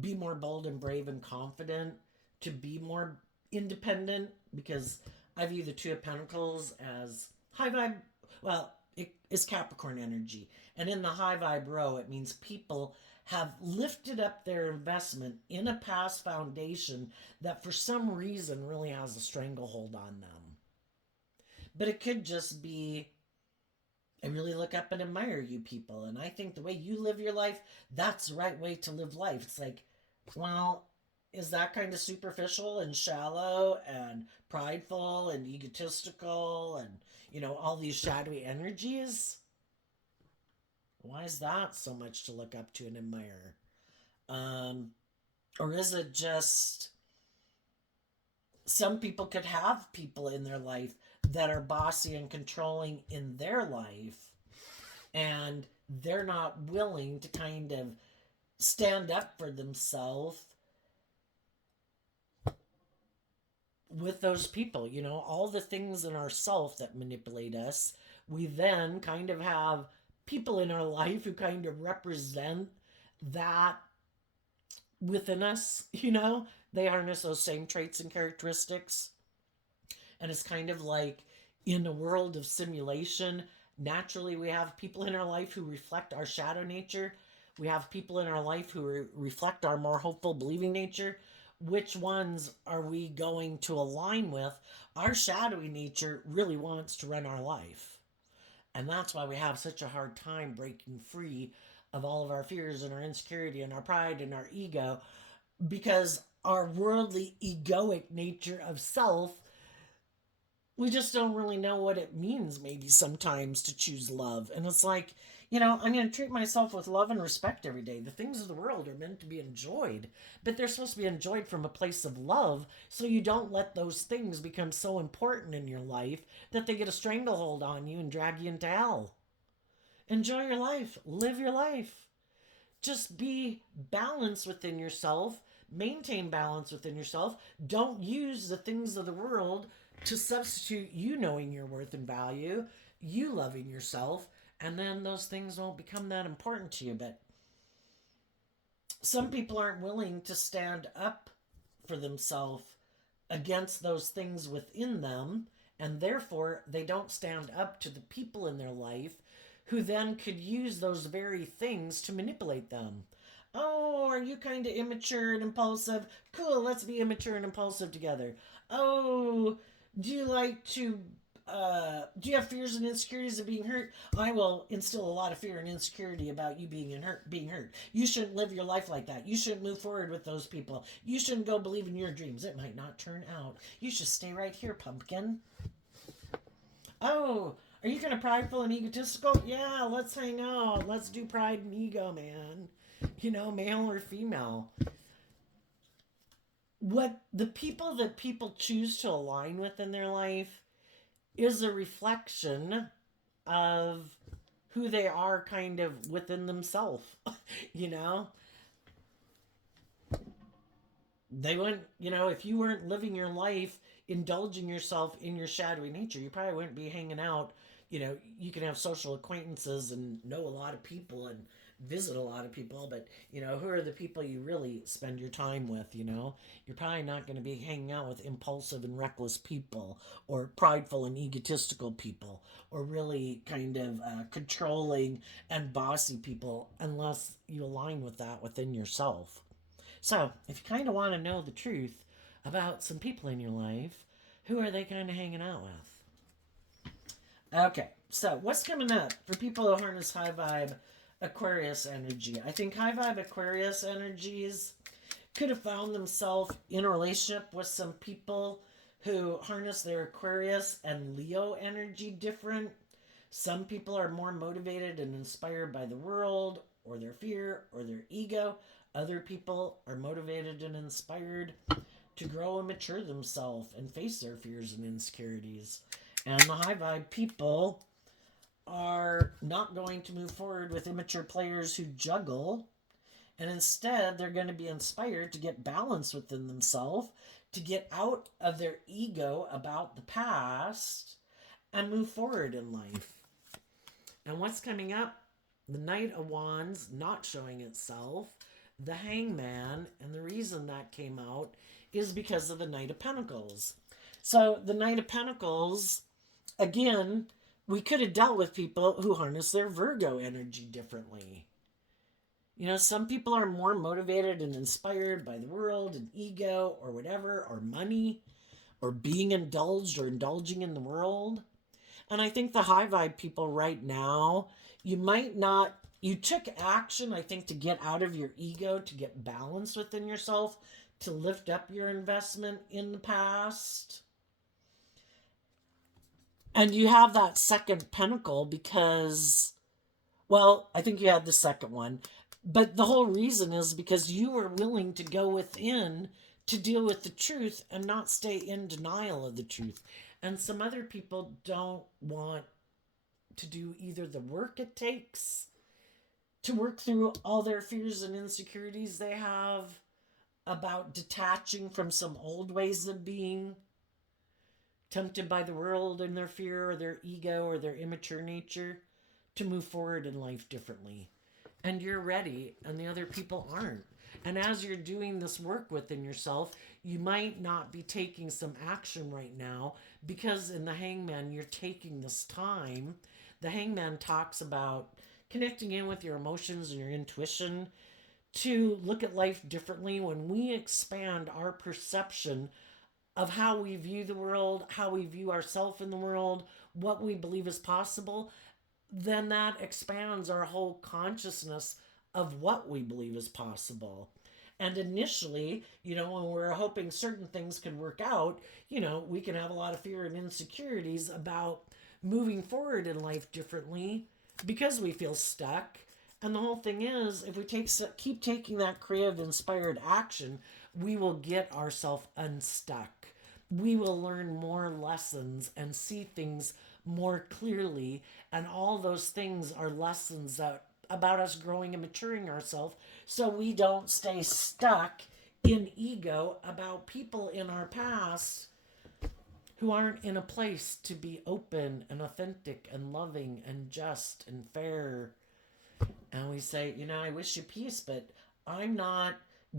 be more bold and brave and confident, to be more independent, because I view the Two of Pentacles as high vibe. Well, it is Capricorn energy. And in the high vibe row, it means people have lifted up their investment in a past foundation that for some reason really has a stranglehold on them. But it could just be I really look up and admire you people. And I think the way you live your life, that's the right way to live life. It's like, well, is that kind of superficial and shallow and prideful and egotistical and, all these shadowy energies? Why is that so much to look up to and admire? Um, or is it just some people could have people in their life that are bossy and controlling in their life, and they're not willing to kind of stand up for themselves with those people, all the things in ourself that manipulate us. We then kind of have people in our life who kind of represent that within us, they harness those same traits and characteristics. And it's kind of like in a world of simulation, naturally we have people in our life who reflect our shadow nature. We have people in our life who reflect our more hopeful, believing nature. Which ones are we going to align with? Our shadowy nature really wants to run our life. And that's why we have such a hard time breaking free of all of our fears and our insecurity and our pride and our ego, because our worldly egoic nature of self, we just don't really know what it means maybe sometimes to choose love. And it's like, I'm going to treat myself with love and respect every day. The things of the world are meant to be enjoyed, but they're supposed to be enjoyed from a place of love, so you don't let those things become so important in your life that they get a stranglehold on you and drag you into hell. Enjoy your life. Live your life. Just be balanced within yourself. Maintain balance within yourself. Don't use the things of the world to substitute you knowing your worth and value, you loving yourself, and then those things won't become that important to you. But some people aren't willing to stand up for themselves against those things within them, and therefore they don't stand up to the people in their life who then could use those very things to manipulate them. Oh, are you kind of immature and impulsive? Cool, let's be immature and impulsive together. Oh, do you like to do you have fears and insecurities of being hurt? I will instill a lot of fear and insecurity about you being hurt. You shouldn't live your life like that. You shouldn't move forward with those people. You shouldn't go believe in your dreams. It might not turn out. You should stay right here, pumpkin. Oh, are you kind of prideful and egotistical? Yeah, let's hang out. Let's do pride and ego, man. Male or female. What the people that people choose to align with in their life is a reflection of who they are kind of within themselves. you know they wouldn't, if you weren't living your life indulging yourself in your shadowy nature, you probably wouldn't be hanging out. You can have social acquaintances and know a lot of people and visit a lot of people, but who are the people you really spend your time with? You're probably not going to be hanging out with impulsive and reckless people, or prideful and egotistical people, or really kind of controlling and bossy people, unless you align with that within yourself. So, if you kind of want to know the truth about some people in your life, who are they kind of hanging out with? Okay, so what's coming up for people who harness high vibe Aquarius energy? I think high vibe Aquarius energies could have found themselves in a relationship with some people who harness their Aquarius and Leo energy different. Some people are more motivated and inspired by the world, or their fear, or their ego. Other people are motivated and inspired to grow and mature themselves and face their fears and insecurities. And the high vibe people are not going to move forward with immature players who juggle, and instead they're going to be inspired to get balance within themselves, to get out of their ego about the past and move forward in life. And what's coming up? The Knight of Wands not showing itself, the Hangman, and the reason that came out is because of the Knight of Pentacles. So the Knight of Pentacles, again, we could have dealt with people who harness their Virgo energy differently. Some people are more motivated and inspired by the world and ego or whatever, or money, or being indulged or indulging in the world. And I think the high vibe people right now, you might not, you took action, I think, to get out of your ego, to get balance within yourself, to lift up your investment in the past. And you have that second pentacle because, well, I think you had the second one. But the whole reason is because you were willing to go within to deal with the truth and not stay in denial of the truth. And some other people don't want to do either the work it takes to work through all their fears and insecurities they have about detaching from some old ways of being, tempted by the world and their fear or their ego or their immature nature, to move forward in life differently. And you're ready, and the other people aren't. And as you're doing this work within yourself, you might not be taking some action right now because in the Hangman, you're taking this time. The Hangman talks about connecting in with your emotions and your intuition to look at life differently. When we expand our perception of how we view the world, how we view ourselves in the world, what we believe is possible, then that expands our whole consciousness of what we believe is possible. And initially, when we're hoping certain things can work out, we can have a lot of fear and insecurities about moving forward in life differently because we feel stuck. And the whole thing is, if we keep taking that creative, inspired action, we will get ourselves unstuck. We will learn more lessons and see things more clearly. And all those things are lessons about us growing and maturing ourselves so we don't stay stuck in ego about people in our past who aren't in a place to be open and authentic and loving and just and fair. And we say, I wish you peace, but I'm not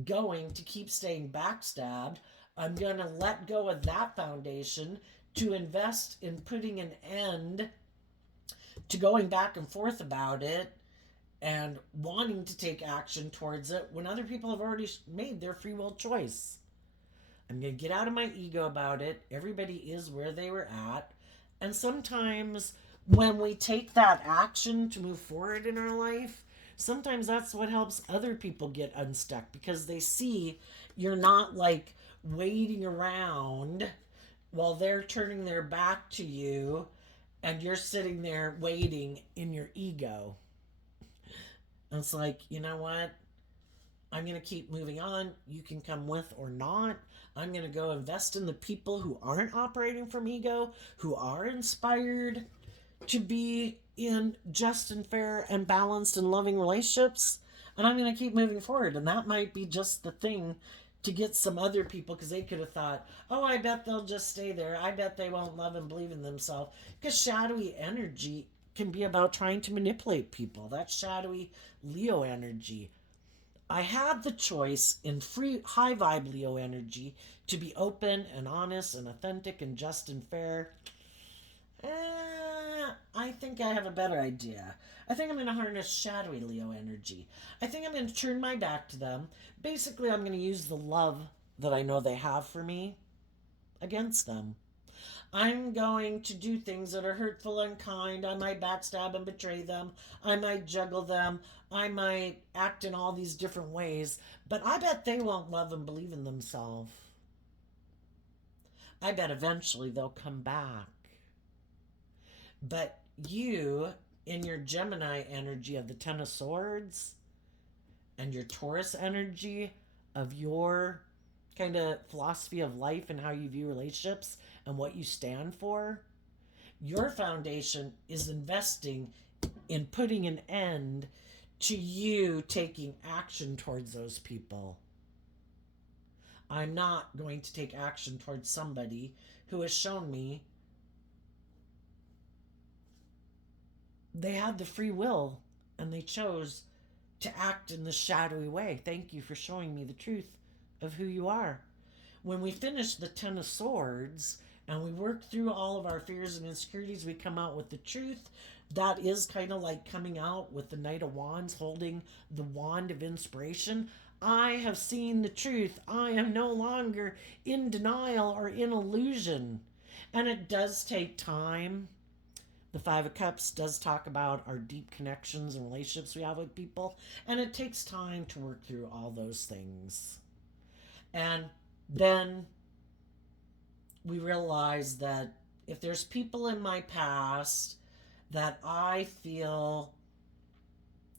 going to keep staying backstabbed. I'm going to let go of that foundation to invest in putting an end to going back and forth about it and wanting to take action towards it when other people have already made their free will choice. I'm going to get out of my ego about it. Everybody is where they were at. And sometimes when we take that action to move forward in our life, sometimes that's what helps other people get unstuck because they see you're not like waiting around while they're turning their back to you and you're sitting there waiting in your ego. And it's like, you know what? I'm going to keep moving on. You can come with or not. I'm going to go invest in the people who aren't operating from ego, who are inspired to be in just and fair and balanced and loving relationships. And I'm going to keep moving forward. And that might be just the thing to get some other people, because they could have thought, oh, I bet they'll just stay there. I bet they won't love and believe in themselves. Because shadowy energy can be about trying to manipulate people. That's shadowy Leo energy. I had the choice in free high vibe Leo energy to be open and honest and authentic and just and fair. I think I have a better idea. I think I'm going to harness shadowy Leo energy. I think I'm going to turn my back to them. Basically, I'm going to use the love that I know they have for me against them. I'm going to do things that are hurtful and unkind. I might backstab and betray them. I might juggle them. I might act in all these different ways. But I bet they won't love and believe in themselves. I bet eventually they'll come back. But you, in your Gemini energy of the Ten of Swords and your Taurus energy of your kind of philosophy of life and how you view relationships and what you stand for, your foundation is investing in putting an end to you taking action towards those people. I'm not going to take action towards somebody who has shown me they had the free will and they chose to act in this shadowy way. Thank you for showing me the truth of who you are. When we finish the Ten of Swords and we work through all of our fears and insecurities, we come out with the truth. That is kind of like coming out with the Knight of Wands holding the wand of inspiration. I have seen the truth. I am no longer in denial or in illusion. And it does take time. The Five of Cups does talk about our deep connections and relationships we have with people, and it takes time to work through all those things. And then we realize that if there's people in my past that I feel,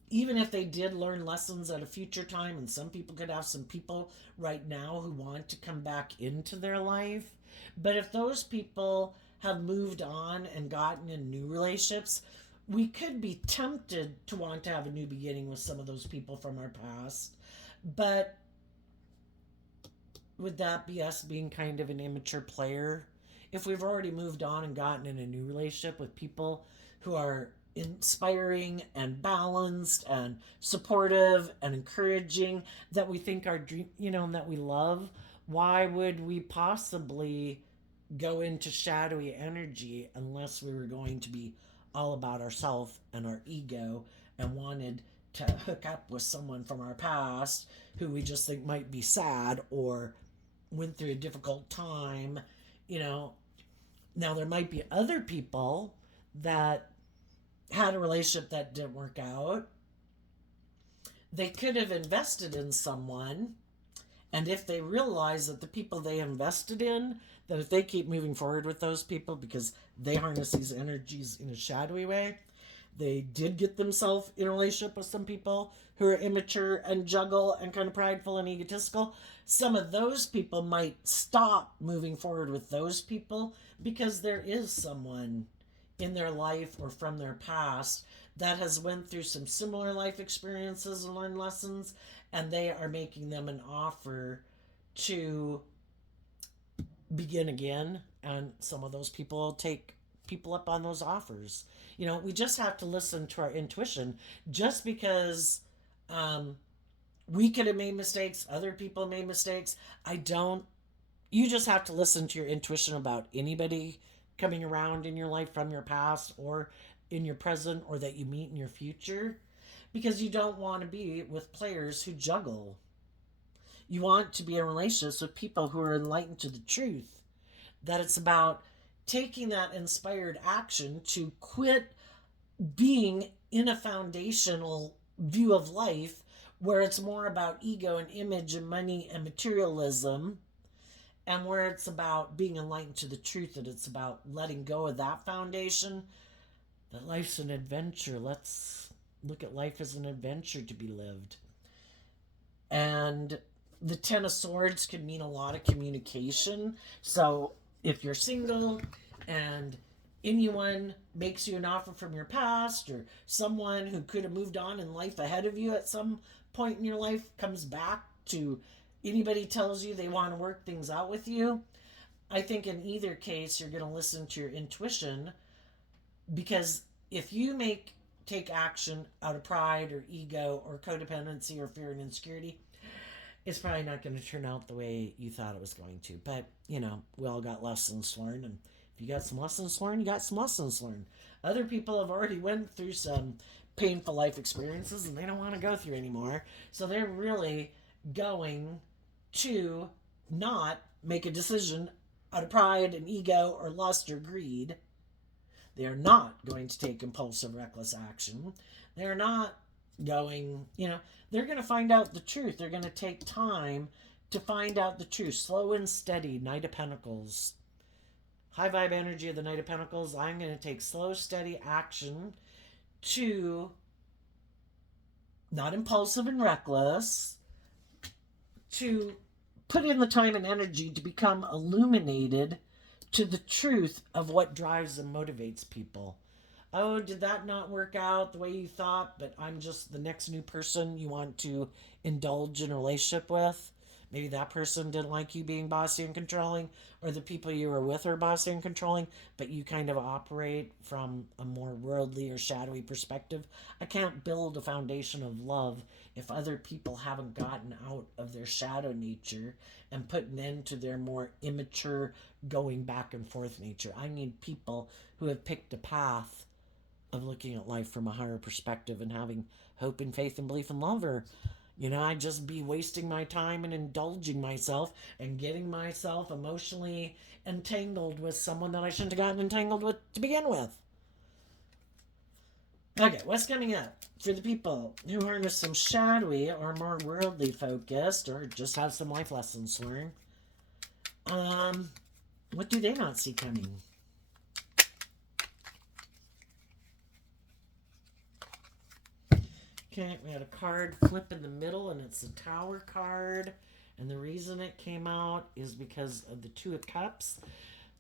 even if they did learn lessons at a future time, and some people could have some people right now who want to come back into their life, but if those people have moved on and gotten in new relationships, we could be tempted to want to have a new beginning with some of those people from our past. But would that be us being kind of an immature player? If we've already moved on and gotten in a new relationship with people who are inspiring and balanced and supportive and encouraging, that we think are dream, and that we love, why would we possibly go into shadowy energy unless we were going to be all about ourselves and our ego and wanted to hook up with someone from our past who we just think might be sad or went through a difficult time, you know. Now, there might be other people that had a relationship that didn't work out. They could have invested in someone, and if they realize that the people they invested in, that if they keep moving forward with those people because they harness these energies in a shadowy way, they did get themselves in a relationship with some people who are immature and juggle and kind of prideful and egotistical. Some of those people might stop moving forward with those people because there is someone in their life or from their past that has went through some similar life experiences and learned lessons, and they are making them an offer to begin again. And some of those people take people up on those offers. We just have to listen to our intuition. Just because we could have made mistakes, other people made mistakes, you just have to listen to your intuition about anybody coming around in your life from your past or in your present or that you meet in your future, because you don't want to be with players who juggle. You want to be in relationships with people who are enlightened to the truth, that it's about taking that inspired action to quit being in a foundational view of life where it's more about ego and image and money and materialism, and where it's about being enlightened to the truth, that it's about letting go of that foundation, that life's an adventure. Let's look at life as an adventure to be lived. And the Ten of Swords can mean a lot of communication. So if you're single and anyone makes you an offer from your past, or someone who could have moved on in life ahead of you at some point in your life comes back to, anybody tells you they want to work things out with you, I think in either case you're going to listen to your intuition, because if you take action out of pride or ego or codependency or fear and insecurity, it's probably not going to turn out the way you thought it was going to. But, we all got lessons learned. And if you got some lessons learned, you got some lessons learned. Other people have already went through some painful life experiences and they don't want to go through anymore. So they're really going to not make a decision out of pride and ego or lust or greed. They are not going to take impulsive, reckless action. They're not going, they're going to find out the truth. They're going to take time to find out the truth. Slow and steady, Knight of Pentacles. High vibe energy of the Knight of Pentacles. I'm going to take slow, steady action to, not impulsive and reckless, to put in the time and energy to become illuminated to the truth of what drives and motivates people. Oh, did that not work out the way you thought, but I'm just the next new person you want to indulge in a relationship with? Maybe that person didn't like you being bossy and controlling, or the people you were with are bossy and controlling, but you kind of operate from a more worldly or shadowy perspective. I can't build a foundation of love if other people haven't gotten out of their shadow nature and put an end to their more immature going back and forth nature. I need people who have picked a path of looking at life from a higher perspective and having hope and faith and belief and love, or I'd just be wasting my time and indulging myself and getting myself emotionally entangled with someone that I shouldn't have gotten entangled with to begin with. Okay, what's coming up for the people who are some shadowy or more worldly focused or just have some life lessons to learn? Um, what do they not see coming? Okay, we had a card flip in the middle, and it's the Tower card. And the reason it came out is because of the Two of Cups.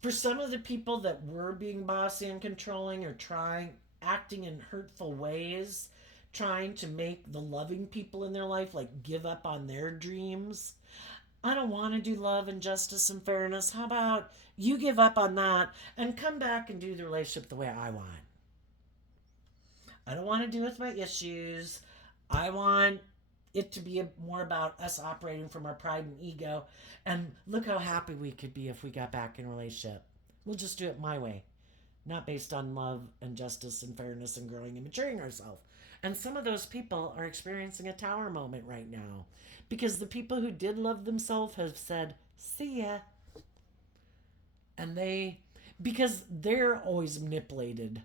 For some of the people that were being bossy and controlling or acting in hurtful ways, trying to make the loving people in their life like give up on their dreams. I don't want to do love and justice and fairness. How about you give up on that and come back and do the relationship the way I want? I don't want to deal with my issues. I want it to be more about us operating from our pride and ego. And look how happy we could be if we got back in a relationship. We'll just do it my way, not based on love and justice and fairness and growing and maturing ourselves. And some of those people are experiencing a tower moment right now because the people who did love themselves have said, see ya. And because they're always manipulated,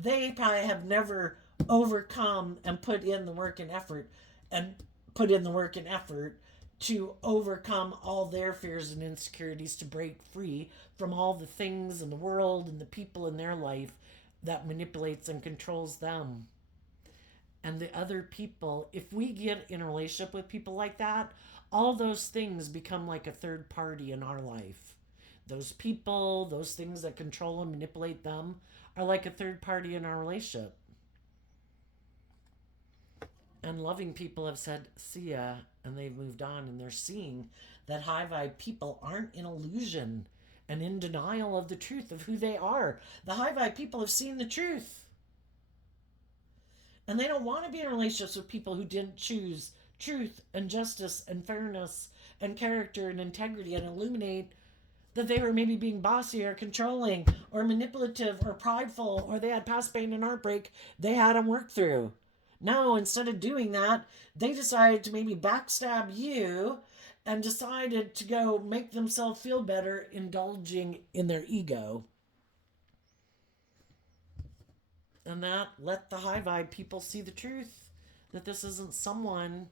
they probably have never overcome and put in the work and effort and put in the work and effort to overcome all their fears and insecurities to break free from all the things in the world and the people in their life that manipulates and controls them. And the other people, if we get in a relationship with people like that, all those things become like a third party in our life. Those people, those things that control and manipulate them, are like a third party in our relationship. And loving people have said, see ya, and they've moved on, and they're seeing that high vibe people aren't in illusion and in denial of the truth of who they are. The high vibe people have seen the truth. And they don't want to be in relationships with people who didn't choose truth and justice and fairness and character and integrity and illuminate that they were maybe being bossy or controlling or manipulative or prideful or they had past pain and heartbreak they had to work through. No, instead of doing that, they decided to maybe backstab you and decided to go make themselves feel better, indulging in their ego. And that let the high vibe people see the truth that this isn't someone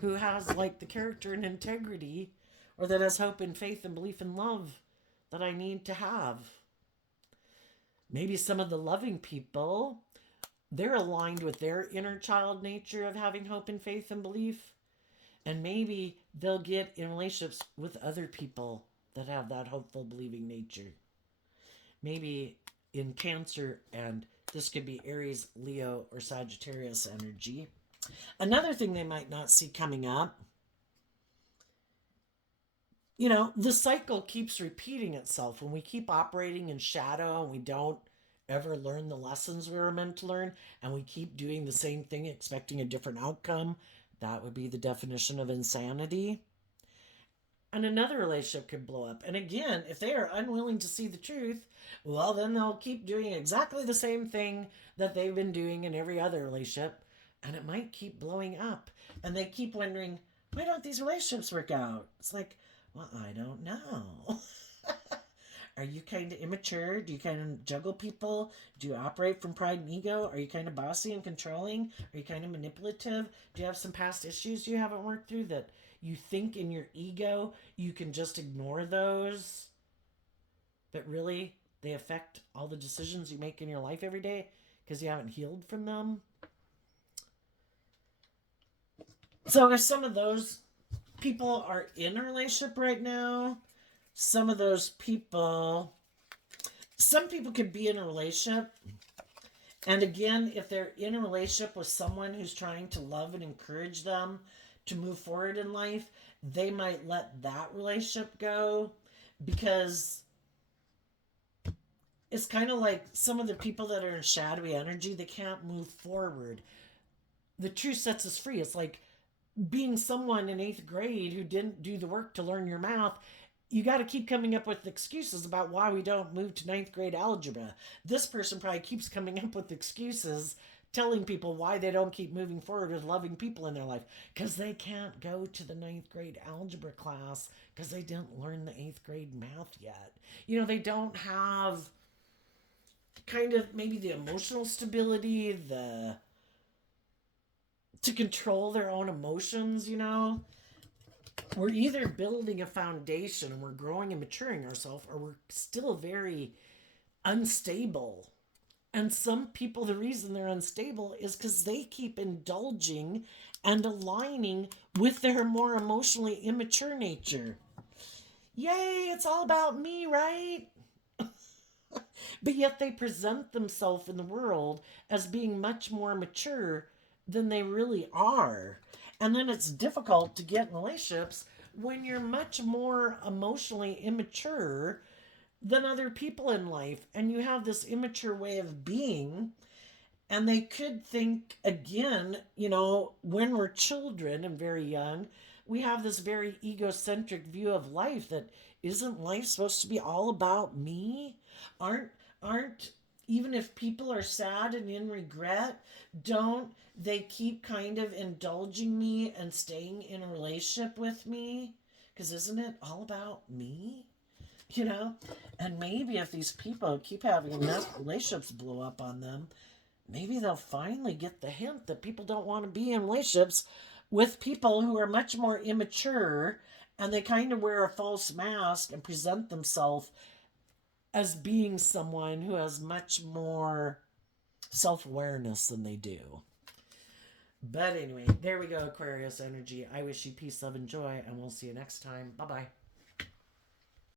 who has like the character and integrity or that has hope and faith and belief and love that I need to have. Maybe some of the loving people, they're aligned with their inner child nature of having hope and faith and belief. And maybe they'll get in relationships with other people that have that hopeful, believing nature. Maybe in Cancer, and this could be Aries, Leo, or Sagittarius energy. Another thing they might not see coming up, the cycle keeps repeating itself. When we keep operating in shadow and we don't ever learn the lessons we were meant to learn, and we keep doing the same thing expecting a different outcome, that would be the definition of insanity. And another relationship could blow up. And again, if they are unwilling to see the truth, well, then they'll keep doing exactly the same thing that they've been doing in every other relationship, and it might keep blowing up. And they keep wondering, why don't these relationships work out? It's like, well, I don't know. Are you kind of immature? Do you kind of juggle people? Do you operate from pride and ego? Are you kind of bossy and controlling? Are you kind of manipulative? Do you have some past issues you haven't worked through that you think in your ego you can just ignore those? But really, they affect all the decisions you make in your life every day because you haven't healed from them? So if some of those people are in a relationship right now, some people could be in a relationship. And again, if they're in a relationship with someone who's trying to love and encourage them to move forward in life, they might let that relationship go because it's kind of like some of the people that are in shadowy energy, they can't move forward. The truth sets us free. It's like being someone in 8th grade who didn't do the work to learn your math. You got to keep coming up with excuses about why we don't move to 9th grade algebra. This person probably keeps coming up with excuses telling people why they don't keep moving forward with loving people in their life because they can't go to the 9th grade algebra class because they didn't learn the 8th grade math yet. They don't have kind of maybe the emotional stability, the to control their own emotions, you know. We're either building a foundation and we're growing and maturing ourselves, or we're still very unstable. And some people, the reason they're unstable is because they keep indulging and aligning with their more emotionally immature nature. Yay, it's all about me, right? But yet they present themselves in the world as being much more mature than they really are. And then it's difficult to get in relationships when you're much more emotionally immature than other people in life and you have this immature way of being. And they could think again, you know, when we're children and very young, we have this very egocentric view of life that isn't life supposed to be all about me? Aren't aren't even if people are sad and in regret, don't they keep kind of indulging me and staying in a relationship with me? Because isn't it all about me? You know? And maybe if these people keep having enough relationships blow up on them, maybe they'll finally get the hint that people don't want to be in relationships with people who are much more immature, and they kind of wear a false mask and present themselves as being someone who has much more self-awareness than they do. But anyway, there we go, Aquarius energy. I wish you peace, love, and joy, and we'll see you next time. Bye-bye.